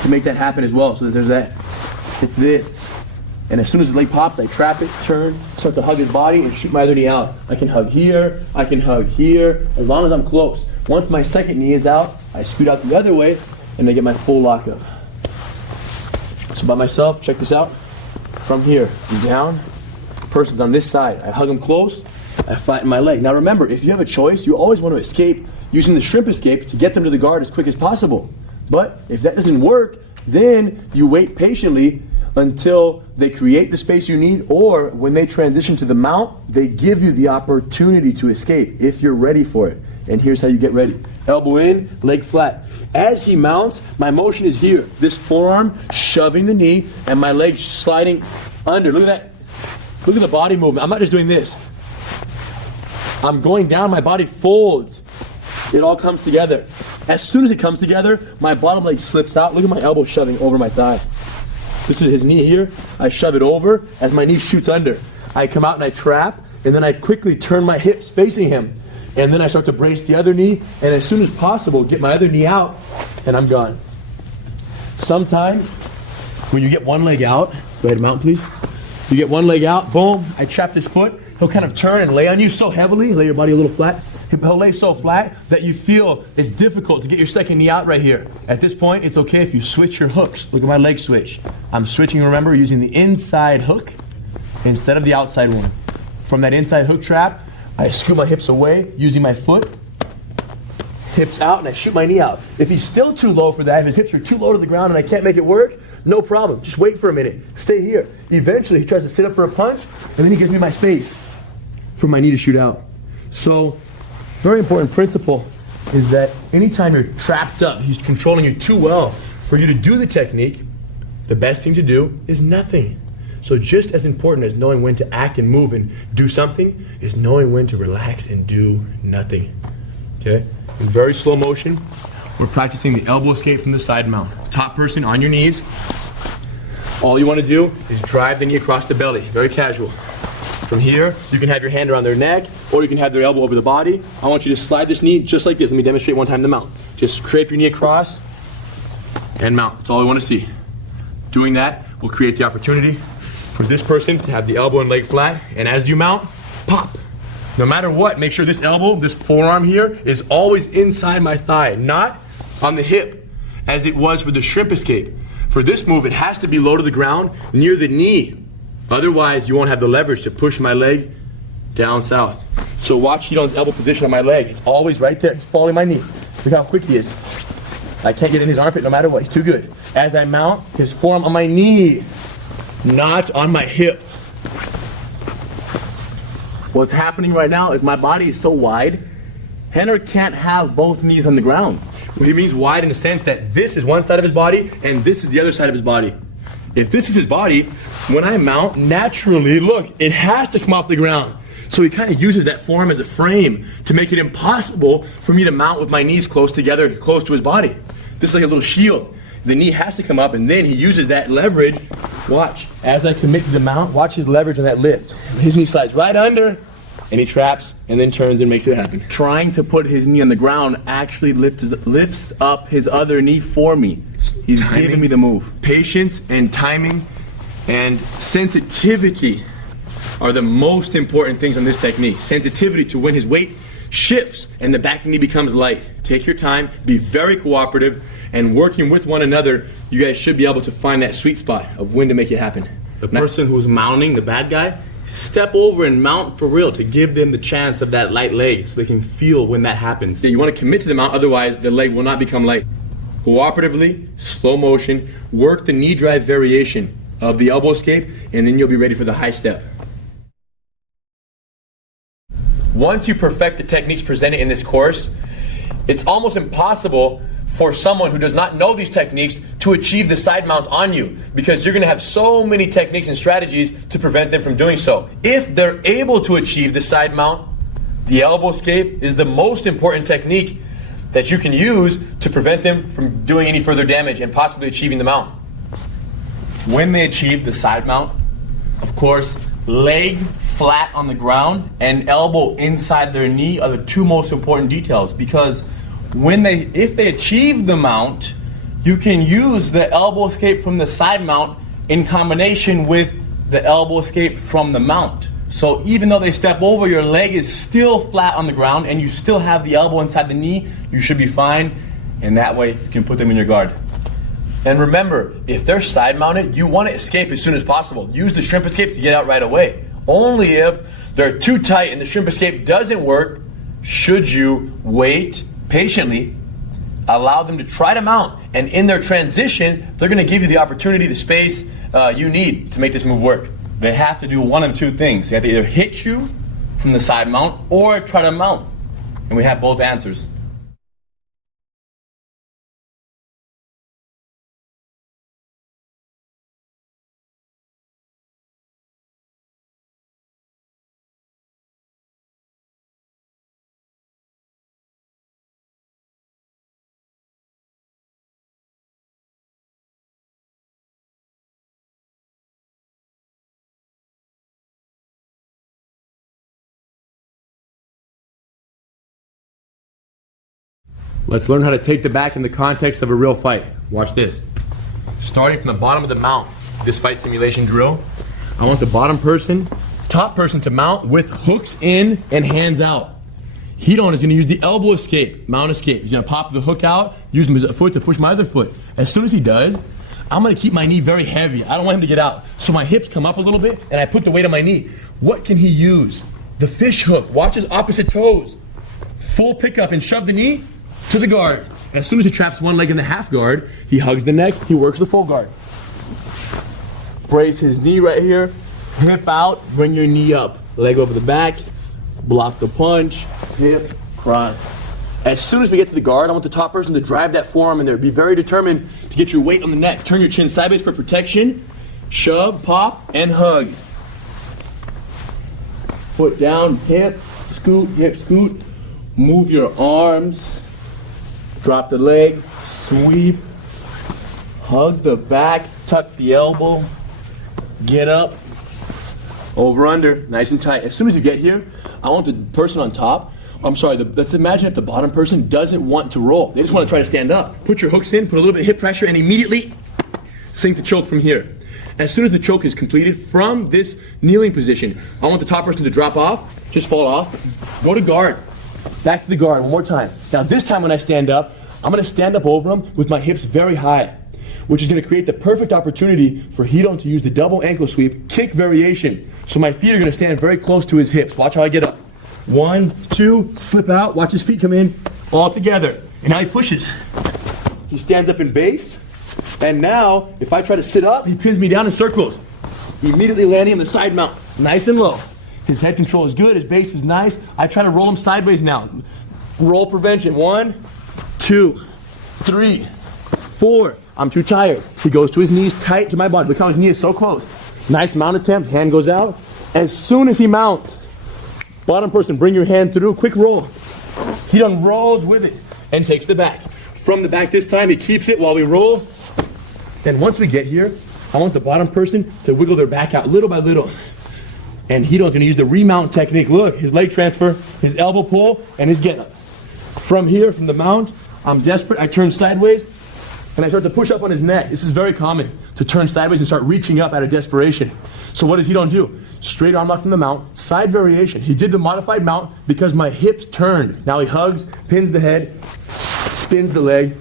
to make that happen as well. So there's that. It's this. And as soon as the leg pops, I trap it, turn, start to hug his body, and shoot my other knee out. I can hug here, I can hug here, as long as I'm close. Once my second knee is out, I scoot out the other way, and I get my full lockup. So by myself, check this out. From here, I'm down, person's on this side. I hug him close, I flatten my leg. Now remember, if you have a choice, you always want to escape using the shrimp escape to get them to the guard as quick as possible. But if that doesn't work, then you wait patiently until they create the space you need, or when they transition to the mount, they give you the opportunity to escape if you're ready for it. And here's how you get ready. Elbow in, leg flat. As he mounts, my motion is here. This forearm shoving the knee and my leg sliding under. Look at that. Look at the body movement. I'm not just doing this. I'm going down, my body folds. It all comes together. As soon as it comes together, my bottom leg slips out. Look at my elbow shoving over my thigh. This is his knee here. I shove it over as my knee shoots under. I come out and I trap, and then I quickly turn my hips facing him. And then I start to brace the other knee, and as soon as possible, get my other knee out, and I'm gone. Sometimes, when you get one leg out, go ahead and mount please. You get one leg out, boom, I trap this foot. He'll kind of turn and lay on you so heavily, lay your body a little flat. He'll lay so flat that you feel it's difficult to get your second knee out right here. At this point, it's okay if you switch your hooks. Look at my leg switch. I'm switching, remember, using the inside hook instead of the outside one. From that inside hook trap, I scoot my hips away using my foot, hips out, and I shoot my knee out. If he's still too low for that, if his hips are too low to the ground and I can't make it work, no problem. Just wait for a minute. Stay here. Eventually, he tries to sit up for a punch, and then he gives me my space for my knee to shoot out. So, very important principle is that anytime you're trapped up, he's controlling you too well for you to do the technique, the best thing to do is nothing. So just as important as knowing when to act and move and do something is knowing when to relax and do nothing. Okay? In very slow motion, we're practicing the elbow escape from the side mount. Top person on your knees. All you want to do is drive the knee across the belly. Very casual. From here, you can have your hand around their neck, or you can have their elbow over the body. I want you to slide this knee just like this. Let me demonstrate one time the mount. Just scrape your knee across and mount. That's all I want to see. Doing that will create the opportunity for this person to have the elbow and leg flat, and as you mount, pop. No matter what, make sure this elbow, this forearm here, is always inside my thigh, not on the hip, as it was for the shrimp escape. For this move, it has to be low to the ground, near the knee. Otherwise, you won't have the leverage to push my leg down south. So watch Hito's elbow position on my leg. It's always right there. He's following my knee. Look how quick he is. I can't get in his armpit no matter what. He's too good. As I mount, his forearm on my knee, not on my hip. What's happening right now is my body is so wide, Henry can't have both knees on the ground. Well, he means wide in the sense that this is one side of his body and this is the other side of his body. If this is his body, when I mount, naturally, look, it has to come off the ground. So he kind of uses that forearm as a frame to make it impossible for me to mount with my knees close together, close to his body. This is like a little shield. The knee has to come up, and then he uses that leverage. Watch, as I commit to the mount, watch his leverage on that lift. His knee slides right under, and he traps and then turns and makes it happen. Trying to put his knee on the ground actually lifts up his other knee for me. He's Timing, giving me the move. Patience and timing and sensitivity are the most important things on this technique. Sensitivity to when his weight shifts and the back knee becomes light. Take your time, be very cooperative, and working with one another, you guys should be able to find that sweet spot of when to make it happen. The person who's mounting, the bad guy, step over and mount for real to give them the chance of that light leg so they can feel when that happens. You want to commit to the mount, otherwise the leg will not become light. Cooperatively, slow motion, work the knee drive variation of the elbow escape, and then you'll be ready for the high step. Once you perfect the techniques presented in this course, it's almost impossible for someone who does not know these techniques to achieve the side mount on you, because you're going to have so many techniques and strategies to prevent them from doing so. If they're able to achieve the side mount, the elbow escape is the most important technique that you can use to prevent them from doing any further damage and possibly achieving the mount. When they achieve the side mount, of course, leg flat on the ground and elbow inside their knee are the two most important details, because if they achieve the mount, you can use the elbow escape from the side mount in combination with the elbow escape from the mount. So even though they step over, your leg is still flat on the ground and you still have the elbow inside the knee, you should be fine, and that way you can put them in your guard. And remember, if they're side mounted, you want to escape as soon as possible. Use the shrimp escape to get out right away. Only if they're too tight and the shrimp escape doesn't work should you wait patiently, allow them to try to mount, and in their transition, they're going to give you the opportunity, the space you need to make this move work. They have to do one of two things. They have to either hit you from the side mount or try to mount. And we have both answers. Let's learn how to take the back in the context of a real fight. Watch this. Starting from the bottom of the mount, this fight simulation drill, I want the top person to mount with hooks in and hands out. Hidon is going to use the elbow escape, mount escape. He's going to pop the hook out, use his foot to push my other foot. As soon as he does, I'm going to keep my knee very heavy. I don't want him to get out. So my hips come up a little bit and I put the weight on my knee. What can he use? The fish hook. Watch his opposite toes. Full pickup and shove the knee to the guard. And as soon as he traps one leg in the half guard, he hugs the neck, he works the full guard. Brace his knee right here, hip out, bring your knee up. Leg over the back, block the punch, hip, cross. As soon as we get to the guard, I want the top person to drive that forearm in there. Be very determined to get your weight on the neck. Turn your chin sideways for protection. Shove, pop, and hug. Foot down, hip, scoot, move your arms. Drop the leg, sweep, hug the back, tuck the elbow, get up. Over, under, nice and tight. As soon as you get here, I want the person on top, let's imagine if the bottom person doesn't want to roll. They just want to try to stand up. Put your hooks in, put a little bit of hip pressure, and immediately sink the choke from here. As soon as the choke is completed from this kneeling position, I want the top person to drop off, just fall off, go to guard. Back to the guard one more time. Now this time when I stand up, I'm going to stand up over him with my hips very high, which is going to create the perfect opportunity for Hidon to use the double ankle sweep kick variation. So my feet are going to stand very close to his hips. Watch how I get up. 1, 2, slip out, watch his feet come in, all together. And now he pushes. He stands up in base, and now if I try to sit up, he pins me down in circles. Immediately landing on the side mount, nice and low. His head control is good, his base is nice. I try to roll him sideways now. Roll prevention, 1, 2, 3, 4. I'm too tired. He goes to his knees tight to my body. Look how his knee is so close. Nice mount attempt, hand goes out. As soon as he mounts, bottom person, bring your hand through, quick roll. He done rolls with it and takes the back. From the back this time, he keeps it while we roll. Then once we get here, I want the bottom person to wiggle their back out little by little. And Hito's gonna use the remount technique. Look, his leg transfer, his elbow pull, and his get up. From here, from the mount, I'm desperate, I turn sideways, and I start to push up on his neck. This is very common, to turn sideways and start reaching up out of desperation. So what does Hito do? Straight arm lock from the mount, side variation. He did the modified mount because my hips turned. Now he hugs, pins the head, spins the leg,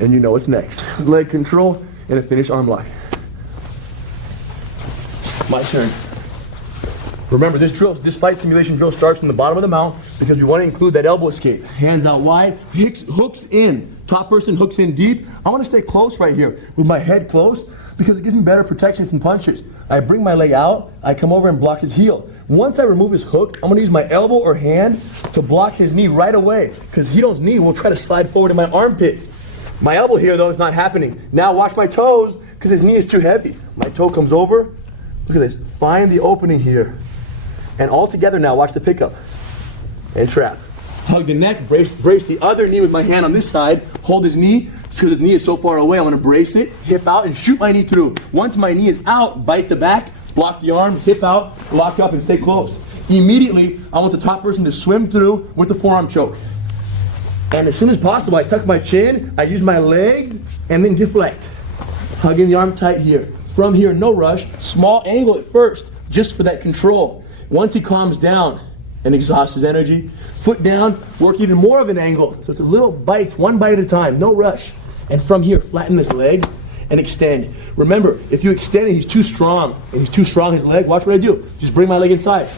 and you know what's next. Leg control and a finish arm lock. My turn. Remember, this fight simulation drill starts from the bottom of the mount because we want to include that elbow escape. Hands out wide, hooks in. Top person hooks in deep. I want to stay close right here with my head close because it gives me better protection from punches. I bring my leg out, I come over and block his heel. Once I remove his hook, I'm going to use my elbow or hand to block his knee right away because Hito's knee will try to slide forward in my armpit. My elbow here, though, is not happening. Now watch my toes because his knee is too heavy. My toe comes over. Look at this. Find the opening here. And all together now, watch the pickup. And trap. Hug the neck, brace the other knee with my hand on this side. Hold his knee, because his knee is so far away, I'm gonna brace it, hip out, and shoot my knee through. Once my knee is out, bite the back, block the arm, hip out, lock up, and stay close. Immediately, I want the top person to swim through with the forearm choke. And as soon as possible, I tuck my chin, I use my legs, and then deflect. Hugging the arm tight here. From here, no rush, small angle at first, just for that control. Once he calms down and exhausts his energy, foot down, work even more of an angle. So it's a little bites, one bite at a time, no rush. And from here, flatten this leg and extend. Remember, if you extend it, he's too strong. And he's too strong, his leg, watch what I do. Just bring my leg inside.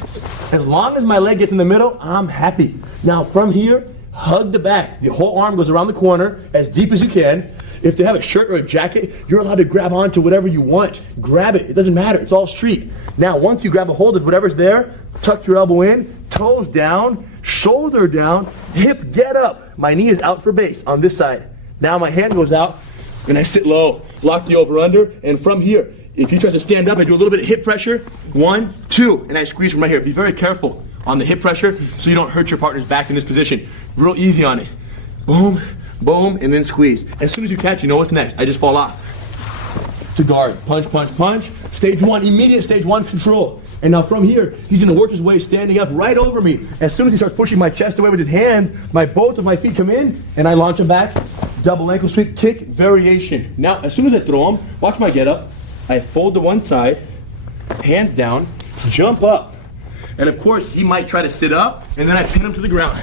As long as my leg gets in the middle, I'm happy. Now from here, hug the back. The whole arm goes around the corner as deep as you can. If they have a shirt or a jacket, you're allowed to grab onto whatever you want. Grab it, it doesn't matter, it's all street. Now, once you grab a hold of whatever's there, tuck your elbow in, toes down, shoulder down, hip get up. My knee is out for base on this side. Now my hand goes out, and I sit low, lock the over under, and from here, if he tries to stand up, I do a little bit of hip pressure, 1, 2, and I squeeze from right here. Be very careful on the hip pressure so you don't hurt your partner's back in this position. Real easy on it. Boom, boom, and then squeeze. As soon as you catch, you know what's next. I just fall off. To guard, punch, punch, punch. Stage 1, immediate stage 1 control. And now from here, he's gonna work his way standing up right over me. As soon as he starts pushing my chest away with his hands, both of my feet come in, and I launch him back. Double ankle sweep, kick, variation. Now, as soon as I throw him, watch my get up. I fold to one side, hands down, jump up. And of course, he might try to sit up, and then I pin him to the ground.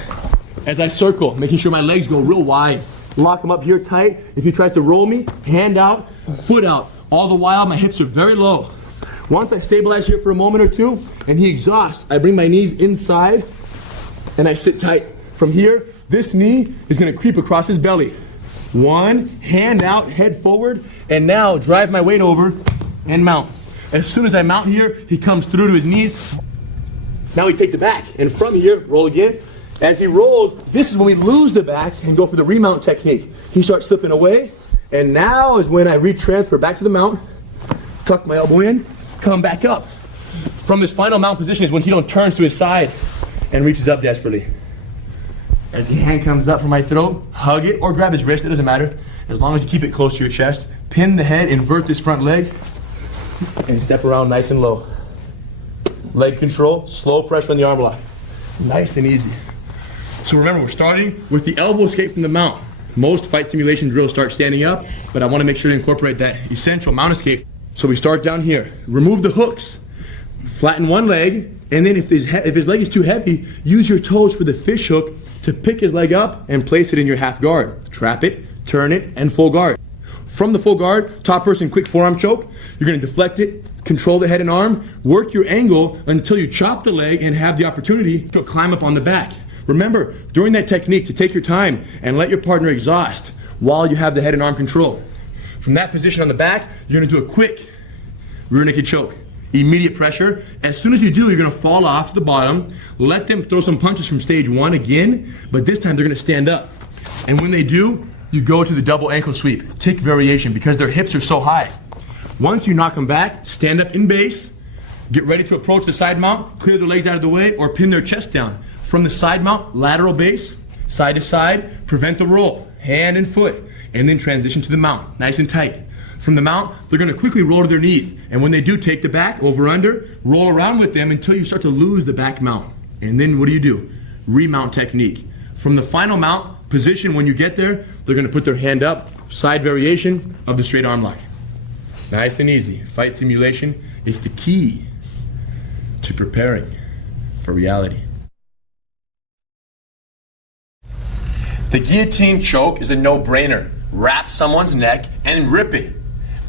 As I circle, making sure my legs go real wide. Lock him up here tight. If he tries to roll me, hand out, foot out. All the while, my hips are very low. Once I stabilize here for a moment or two, and he exhausts, I bring my knees inside, and I sit tight. From here, this knee is gonna creep across his belly. 1, hand out, head forward, and now drive my weight over and mount. As soon as I mount here, he comes through to his knees. Now we take the back, and from here, roll again. As he rolls, this is when we lose the back and go for the remount technique. He starts slipping away, and now is when I retransfer back to the mount, tuck my elbow in, come back up. From this final mount position is when Hito turns to his side and reaches up desperately. As the hand comes up from my throat, hug it or grab his wrist, it doesn't matter. As long as you keep it close to your chest. Pin the head, invert this front leg, and step around nice and low. Leg control, slow pressure on the arm lock. Nice and easy. So remember, we're starting with the elbow escape from the mount. Most fight simulation drills start standing up, but I want to make sure to incorporate that essential mount escape. So we start down here. Remove the hooks. Flatten one leg, and then if his leg is too heavy, use your toes for the fish hook to pick his leg up and place it in your half guard. Trap it, turn it, and full guard. From the full guard, top person quick forearm choke. You're going to deflect it, control the head and arm, work your angle until you chop the leg and have the opportunity to climb up on the back. Remember, during that technique, to take your time and let your partner exhaust while you have the head and arm control. From that position on the back, you're going to do a quick rear naked choke. Immediate pressure. As soon as you do, you're going to fall off to the bottom. Let them throw some punches from stage 1 again, but this time they're going to stand up. And when they do, you go to the double ankle sweep, kick variation, because their hips are so high. Once you knock them back, stand up in base, get ready to approach the side mount, clear their legs out of the way, or pin their chest down. From the side mount, lateral base, side to side, prevent the roll, hand and foot, and then transition to the mount, nice and tight. From the mount, they're going to quickly roll to their knees. And when they do, take the back, over under, roll around with them until you start to lose the back mount. And then what do? Remount technique. From the final mount position, when you get there, they're going to put their hand up, side variation of the straight arm lock. Nice and easy. Fight simulation is the key to preparing for reality. The guillotine choke is a no-brainer. Wrap someone's neck and rip it.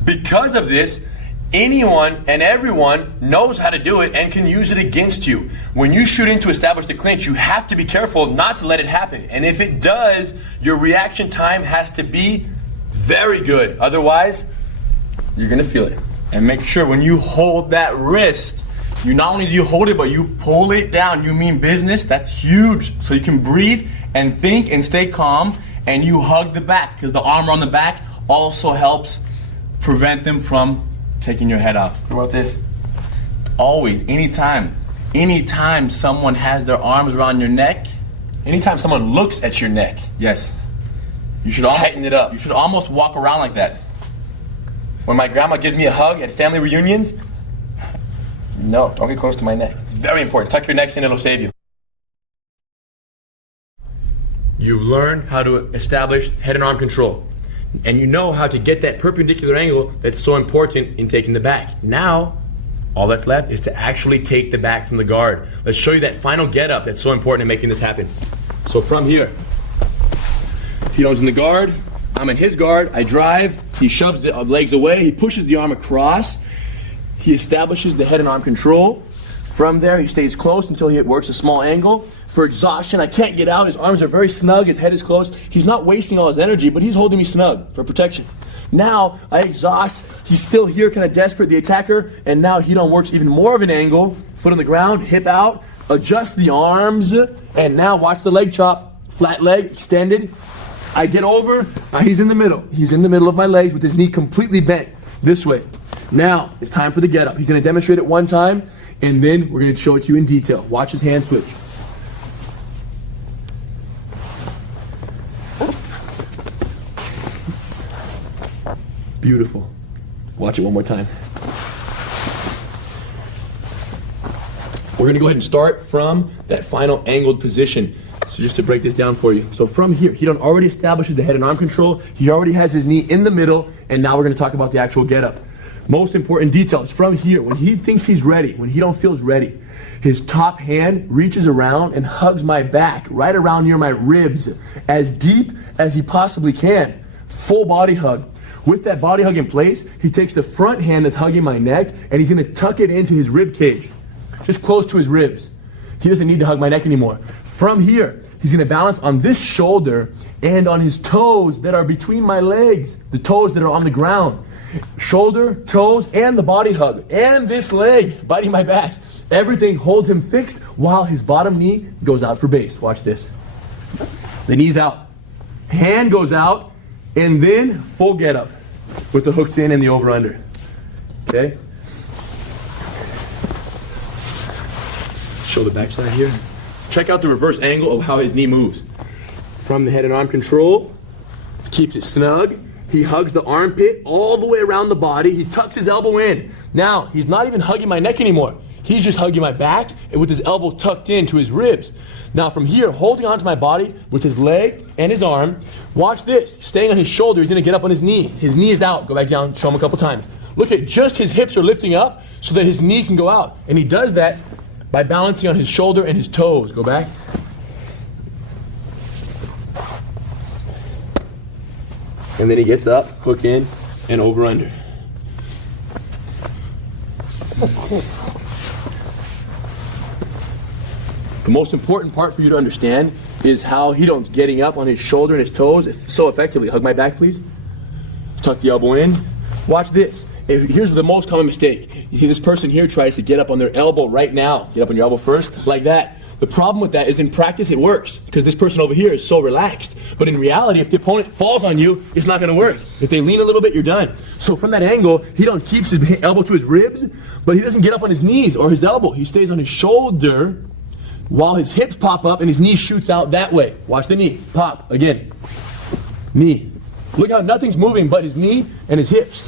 Because of this, anyone and everyone knows how to do it and can use it against you. When you shoot in to establish the clinch, you have to be careful not to let it happen. And if it does, your reaction time has to be very good. Otherwise, you're gonna feel it. And make sure when you hold that wrist, you not only do you hold it, but you pull it down. You mean business. That's huge. So you can breathe and think and stay calm, and you hug the back, because the armor on the back also helps prevent them from taking your head off. What about this? Always, anytime someone has their arms around your neck, Anytime someone looks at your neck, yes, you should tighten it up. You should almost walk around like that. When my grandma gives me a hug at family reunions, no, don't get close to my neck. It's very important. Tuck your necks in, it'll save you. You've learned how to establish head and arm control. And you know how to get that perpendicular angle that's so important in taking the back. Now, all that's left is to actually take the back from the guard. Let's show you that final get up that's so important in making this happen. So from here, Tito's in the guard, I'm in his guard, I drive, he shoves the legs away, he pushes the arm across, he establishes the head and arm control. From there, he stays close until he works a small angle. For exhaustion, I can't get out, his arms are very snug, his head is close. He's not wasting all his energy, but he's holding me snug for protection. Now, I exhaust, he's still here, kind of desperate, the attacker, and now Hidon works even more of an angle, foot on the ground, hip out, adjust the arms, and now watch the leg chop, flat leg, extended. I get over, he's in the middle. He's in the middle of my legs with his knee completely bent this way. Now, it's time for the get up. He's gonna demonstrate it one time, and then we're gonna show it to you in detail. Watch his hand switch. Beautiful. Watch it one more time. We're gonna go ahead and start from that final angled position. So just to break this down for you. So from here, he already establishes the head and arm control. He already has his knee in the middle, and now we're gonna talk about the actual get up. Most important detail is from here. When he thinks he's ready, when Hidon feels ready, his top hand reaches around and hugs my back, right around near my ribs, as deep as he possibly can. Full body hug. With that body hug in place, he takes the front hand that's hugging my neck and he's gonna tuck it into his rib cage, just close to his ribs. He doesn't need to hug my neck anymore. From here, he's gonna balance on this shoulder and on his toes that are between my legs, the toes that are on the ground. Shoulder, toes, and the body hug, and this leg biting my back. Everything holds him fixed while his bottom knee goes out for base. Watch this. The knee's out. Hand goes out. And then full get up with the hooks in and the over under. Okay? Show the backside here. Check out the reverse angle of how his knee moves. From the head and arm control, keeps it snug. He hugs the armpit all the way around the body. He tucks his elbow in. Now, he's not even hugging my neck anymore. He's just hugging my back and with his elbow tucked into his ribs. Now from here, holding onto my body with his leg and his arm, watch this. Staying on his shoulder, he's gonna get up on his knee. His knee is out. Go back down, show him a couple times. Look at just his hips are lifting up so that his knee can go out. And he does that by balancing on his shoulder and his toes. Go back. And then he gets up, hook in, and over under. The most important part for you to understand is how Hidon's getting up on his shoulder and his toes so effectively. Hug my back, please. Tuck the elbow in. Watch this. Here's the most common mistake. This person here tries to get up on their elbow right now. Get up on your elbow first, like that. The problem with that is in practice it works because this person over here is so relaxed. But in reality, if the opponent falls on you, it's not going to work. If they lean a little bit, you're done. So from that angle, Hidon keeps his elbow to his ribs, but he doesn't get up on his knees or his elbow. He stays on his shoulder while his hips pop up and his knee shoots out that way. Watch the knee. Pop. Again. Knee. Look how nothing's moving but his knee and his hips.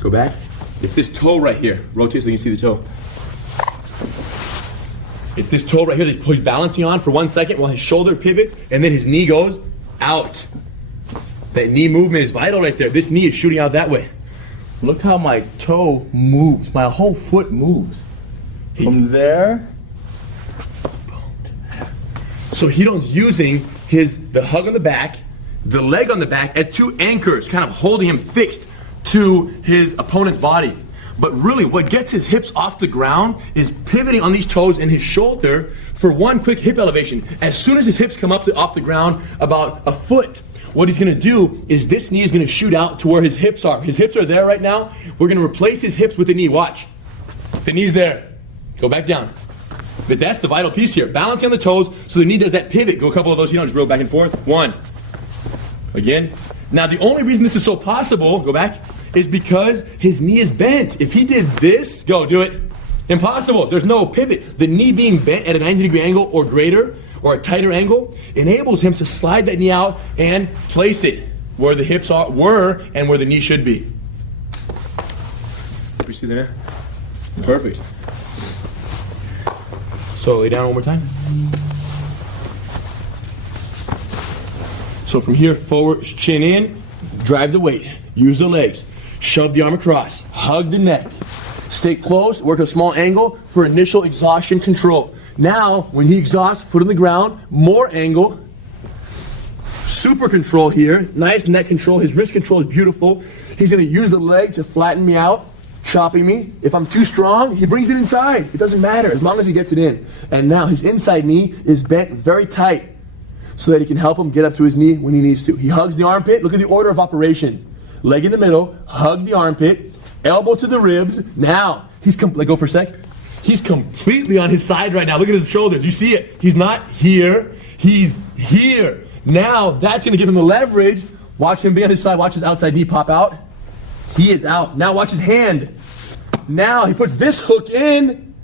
Go back. It's this toe right here. Rotate so you can see the toe. It's this toe right here that he's balancing on for 1 second while his shoulder pivots and then his knee goes out. That knee movement is vital right there. This knee is shooting out that way. Look how my toe moves. My whole foot moves. From there. So Hidon's using the hug on the back, the leg on the back as two anchors, kind of holding him fixed to his opponent's body. But really, what gets his hips off the ground is pivoting on these toes and his shoulder for one quick hip elevation. As soon as his hips come up off the ground about a foot, what he's gonna do is this knee is gonna shoot out to where his hips are. His hips are there right now. We're gonna replace his hips with the knee. Watch. The knee's there. Go back down. But that's the vital piece here. Balancing on the toes so the knee does that pivot. Go a couple of those, just roll back and forth. One. Again. Now the only reason this is so possible, go back, is because his knee is bent. If he did this, go do it. Impossible. There's no pivot. The knee being bent at a 90-degree angle or greater, or a tighter angle, enables him to slide that knee out and place it where the hips were and where the knee should be. Perfect. So lay down one more time. So from here, forward, chin in, drive the weight, use the legs, shove the arm across, hug the neck, stay close, work a small angle for initial exhaustion control. Now, when he exhausts, foot on the ground, more angle, super control here, nice neck control, his wrist control is beautiful. He's gonna use the leg to flatten me out, chopping me. If I'm too strong, he brings it inside. It doesn't matter, as long as he gets it in. And now his inside knee is bent very tight so that he can help him get up to his knee when he needs to. He hugs the armpit. Look at the order of operations. Leg in the middle, hug the armpit, elbow to the ribs. Now, let go for a sec. He's completely on his side right now. Look at his shoulders. You see it. He's not here. He's here. Now, that's going to give him the leverage. Watch him be on his side. Watch his outside knee pop out. He is out. Now watch his hand. Now he puts this hook in.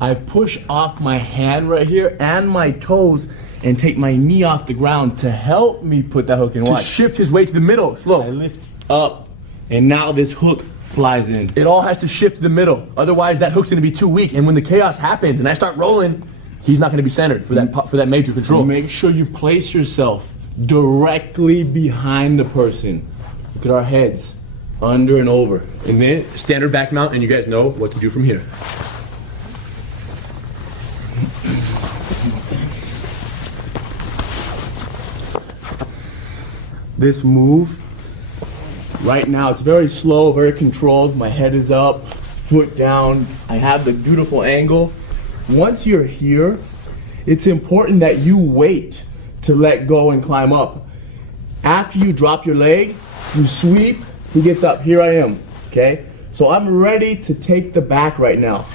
I push off my hand right here and my toes and take my knee off the ground to help me put that hook in. To shift his weight to the middle. Slow. I lift up, and now this hook flies in. It all has to shift to the middle. Otherwise, that hook's going to be too weak. And when the chaos happens and I start rolling, he's not going to be centered for that major control. Make sure you place yourself directly behind the person. Look at our heads. Under and over. And then standard back mount, and you guys know what to do from here. This move, right now, it's very slow, very controlled. My head is up, foot down. I have the beautiful angle. Once you're here, it's important that you wait to let go and climb up. After you drop your leg, you sweep. He gets up, here I am, okay? So I'm ready to take the back right now.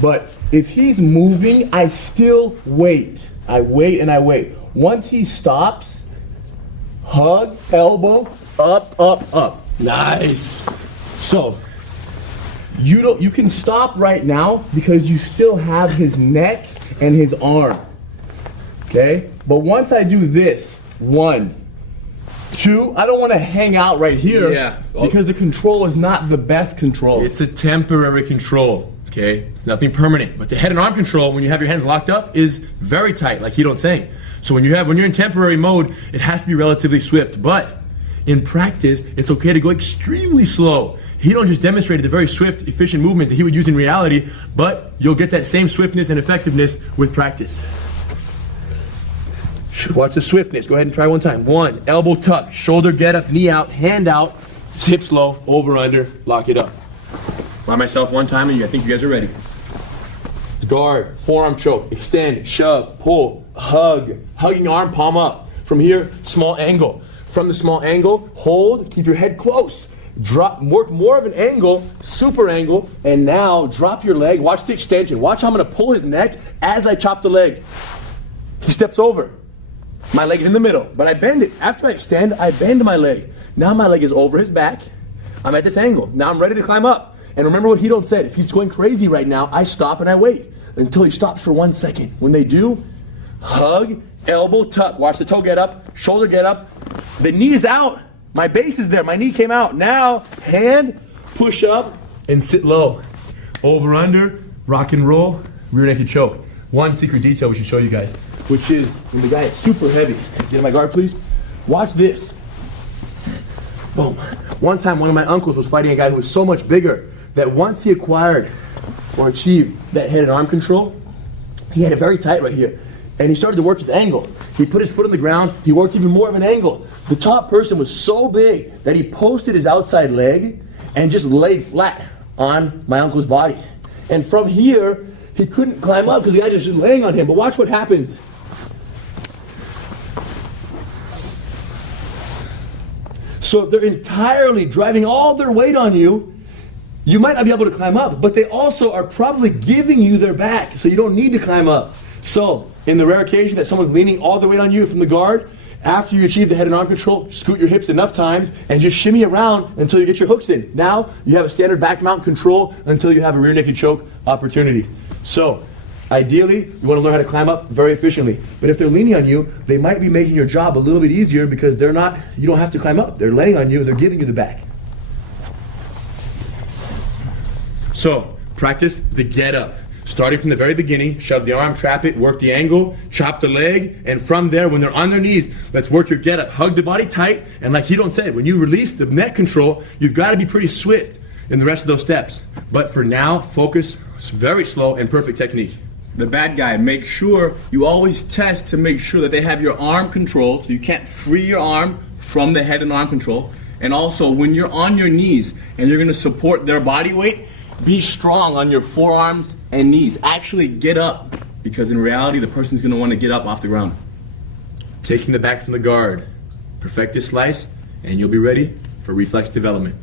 But if he's moving, I still wait. I wait and I wait. Once he stops, hug, elbow, up, up, up. Nice. So, you can stop right now because you still have his neck and his arm, okay? But once I do this, 1, 2, I don't want to hang out right here because the control is not the best control. It's a temporary control, okay? It's nothing permanent. But the head and arm control, when you have your hands locked up, is very tight, like Hidon's saying. So when you're in temporary mode, it has to be relatively swift. But in practice, it's okay to go extremely slow. Hidon just demonstrated the very swift, efficient movement that he would use in reality, but you'll get that same swiftness and effectiveness with practice. Watch the swiftness. Go ahead and try one time. 1, elbow tuck, shoulder get up, knee out, hand out, hips low, over, under, lock it up. By myself one time, and I think you guys are ready. Guard, forearm choke, extend, shove, pull, hug, hugging arm, palm up. From here, small angle. From the small angle, hold, keep your head close. Drop, work more of an angle, super angle, and now drop your leg. Watch the extension. Watch how I'm going to pull his neck as I chop the leg. He steps over. My leg is in the middle, but I bend it. After I extend, I bend my leg. Now my leg is over his back. I'm at this angle. Now I'm ready to climb up. And remember what Hidon said. If he's going crazy right now, I stop and I wait until he stops for 1 second. When they do, hug, elbow tuck. Watch the toe get up, shoulder get up. The knee is out. My base is there. My knee came out. Now, hand, push up, and sit low. Over, under, rock and roll, rear naked choke. One secret detail we should show you guys, which is when the guy is super heavy. Get my guard, please. Watch this. Boom. One time, one of my uncles was fighting a guy who was so much bigger that once he acquired or achieved that head and arm control, he had it very tight right here. And he started to work his angle. He put his foot on the ground. He worked even more of an angle. The top person was so big that he posted his outside leg and just laid flat on my uncle's body. And from here, he couldn't climb up because the guy just was laying on him. But watch what happens. So if they're entirely driving all their weight on you, you might not be able to climb up, but they also are probably giving you their back, so you don't need to climb up. So, in the rare occasion that someone's leaning all the weight on you from the guard, after you achieve the head and arm control, scoot your hips enough times and just shimmy around until you get your hooks in. Now, you have a standard back mount control until you have a rear naked choke opportunity. So, ideally, you want to learn how to climb up very efficiently. But if they're leaning on you, they might be making your job a little bit easier because you don't have to climb up. They're laying on you, they're giving you the back. So, practice the get up. Starting from the very beginning, shove the arm, trap it, work the angle, chop the leg, and from there, when they're on their knees, let's work your get up. Hug the body tight, and like Hidon said, when you release the neck control, you've got to be pretty swift in the rest of those steps. But for now, focus, very slow and perfect technique. The bad guy, make sure you always test to make sure that they have your arm control, so you can't free your arm from the head and arm control. And also, when you're on your knees and you're going to support their body weight, be strong on your forearms and knees. Actually get up, because in reality, the person's going to want to get up off the ground. Taking the back from the guard. Perfect this slice, and you'll be ready for reflex development.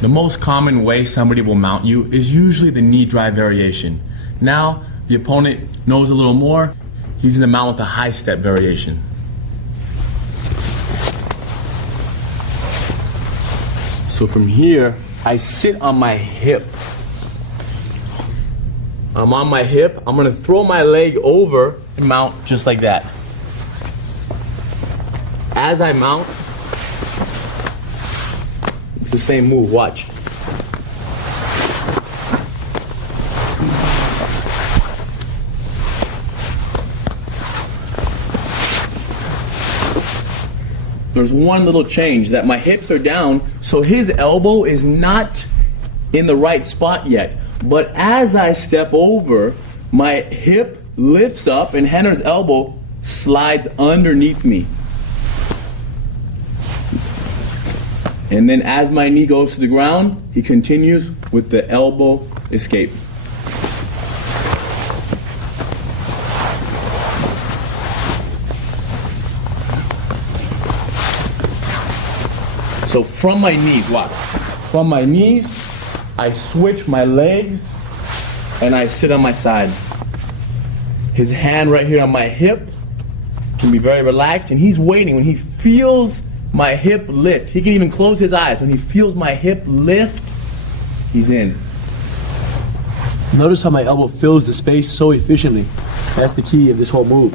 The most common way somebody will mount you is usually the knee drive variation. Now, the opponent knows a little more. He's going to mount with the high step variation. So from here, I sit on my hip. I'm on my hip. I'm going to throw my leg over and mount just like that. As I mount, it's the same move, watch. There's one little change, that my hips are down, so his elbow is not in the right spot yet. But as I step over, my hip lifts up and Henner's elbow slides underneath me. And then as my knee goes to the ground, he continues with the elbow escape. So from my knees, watch. From my knees, I switch my legs and I sit on my side. His hand right here on my hip can be very relaxed, and he's waiting. When he feels my hip lift. He can even close his eyes. When he feels my hip lift, he's in. Notice how my elbow fills the space so efficiently. That's the key of this whole move.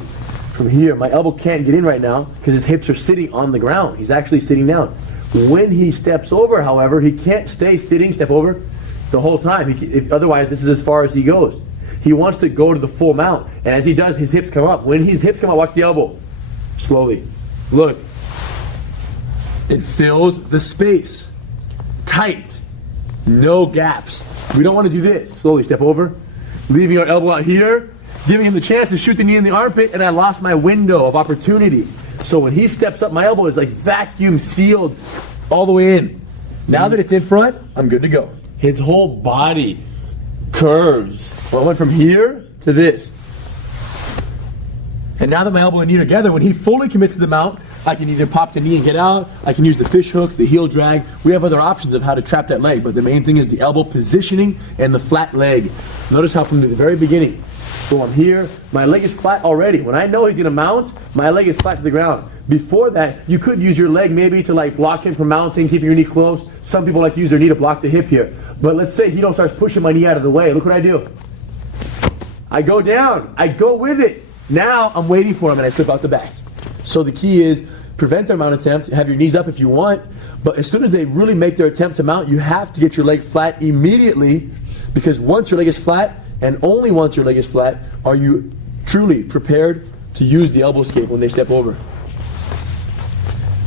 From here, my elbow can't get in right now because his hips are sitting on the ground. He's actually sitting down. When he steps over, however, he can't stay sitting, step over, the whole time. Otherwise, this is as far as he goes. He wants to go to the full mount. And as he does, his hips come up. When his hips come up, watch the elbow. Slowly. Look. It fills the space. Tight. No gaps. We don't want to do this. Slowly step over. Leaving our elbow out here. Giving him the chance to shoot the knee in the armpit. And I lost my window of opportunity. So when he steps up, my elbow is like vacuum sealed all the way in. Now that it's in front, I'm good to go. His whole body curves. Well, I went from here to this. And now that my elbow and knee are together, when he fully commits to the mount, I can either pop the knee and get out, I can use the fish hook, the heel drag. We have other options of how to trap that leg, but the main thing is the elbow positioning and the flat leg. Notice how from the very beginning, so I'm here, my leg is flat already. When I know he's gonna mount, my leg is flat to the ground. Before that, you could use your leg maybe to like block him from mounting, keeping your knee close. Some people like to use their knee to block the hip here. But let's say he don't start pushing my knee out of the way. Look what I do. I go down, I go with it. Now I'm waiting for him and I slip out the back. So the key is prevent their mount attempt, have your knees up if you want, but as soon as they really make their attempt to mount, you have to get your leg flat immediately, because once your leg is flat, and only once your leg is flat, are you truly prepared to use the elbow escape when they step over.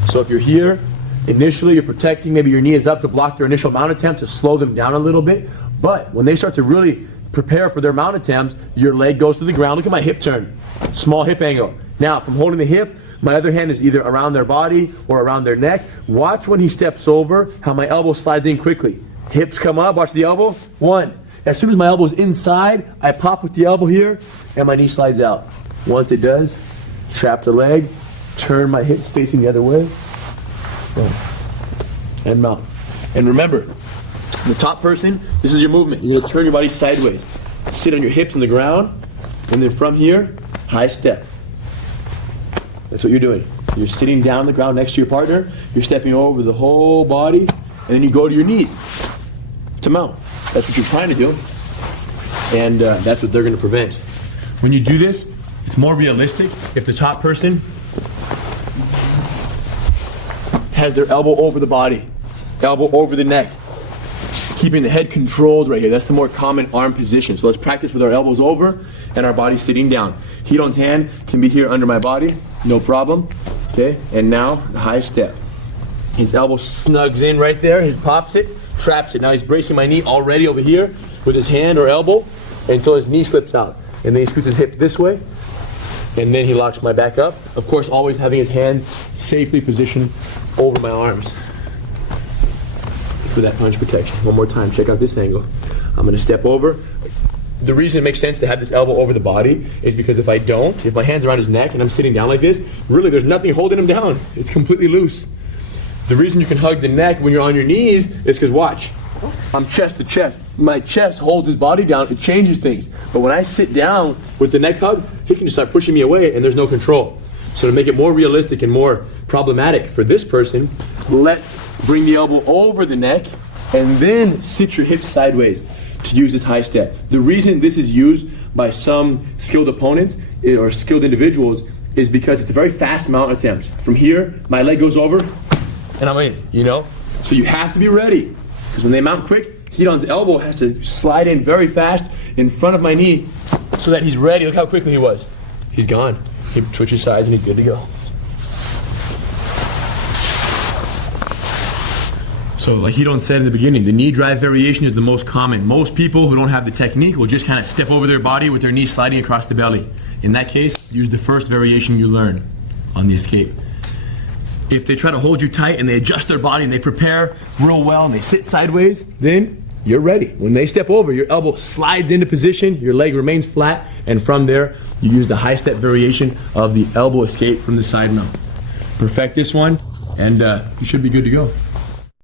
So if you're here, initially you're protecting, maybe your knee is up to block their initial mount attempt to slow them down a little bit, but when they start to really prepare for their mount attempts, your leg goes to the ground. Look at my hip turn, small hip angle. Now from holding the hip, my other hand is either around their body or around their neck. Watch when he steps over, how my elbow slides in quickly. Hips come up, watch the elbow. One. As soon as my elbow is inside, I pop with the elbow here, and my knee slides out. Once it does, trap the leg, turn my hips facing the other way, and mount. And remember, the top person, this is your movement. You're gonna turn your body sideways. Sit on your hips on the ground, and then from here, high step. That's what you're doing. You're sitting down on the ground next to your partner, you're stepping over the whole body, and then you go to your knees to mount. That's what you're trying to do, and that's what they're going to prevent. When you do this, it's more realistic if the top person has their elbow over the body, elbow over the neck, keeping the head controlled right here. That's the more common arm position. So let's practice with our elbows over and our body sitting down. Hidon's hand can be here under my body, no problem. Okay, and now the high step. His elbow snugs in right there, he pops it, traps it. Now he's bracing my knee already over here with his hand or elbow until his knee slips out. And then he scoots his hip this way, and then he locks my back up. Of course, always having his hands safely positioned over my arms for that punch protection. One more time, check out this angle. I'm gonna step over. The reason it makes sense to have this elbow over the body is because if I don't, if my hand's around his neck and I'm sitting down like this, really there's nothing holding him down. It's completely loose. The reason you can hug the neck when you're on your knees is because watch, I'm chest to chest. My chest holds his body down, it changes things. But when I sit down with the neck hug, he can just start pushing me away and there's no control. So to make it more realistic and more problematic for this person, let's bring the elbow over the neck and then sit your hips sideways to use this high step. The reason this is used by some skilled opponents or skilled individuals is because it's a very fast mount attempt. From here, my leg goes over and I'm in, you know? So you have to be ready, because when they mount quick, Hidon's elbow has to slide in very fast in front of my knee so that he's ready. Look how quickly he was. He's gone. He twitches sides and he's good to go. So like Hidon said in the beginning, the knee drive variation is the most common. Most people who don't have the technique will just kind of step over their body with their knee sliding across the belly. In that case, use the first variation you learn on the escape. If they try to hold you tight and they adjust their body and they prepare real well and they sit sideways, then you're ready. When they step over, your elbow slides into position, your leg remains flat, and from there, you use the high step variation of the elbow escape from the side mount. Perfect this one, and you should be good to go.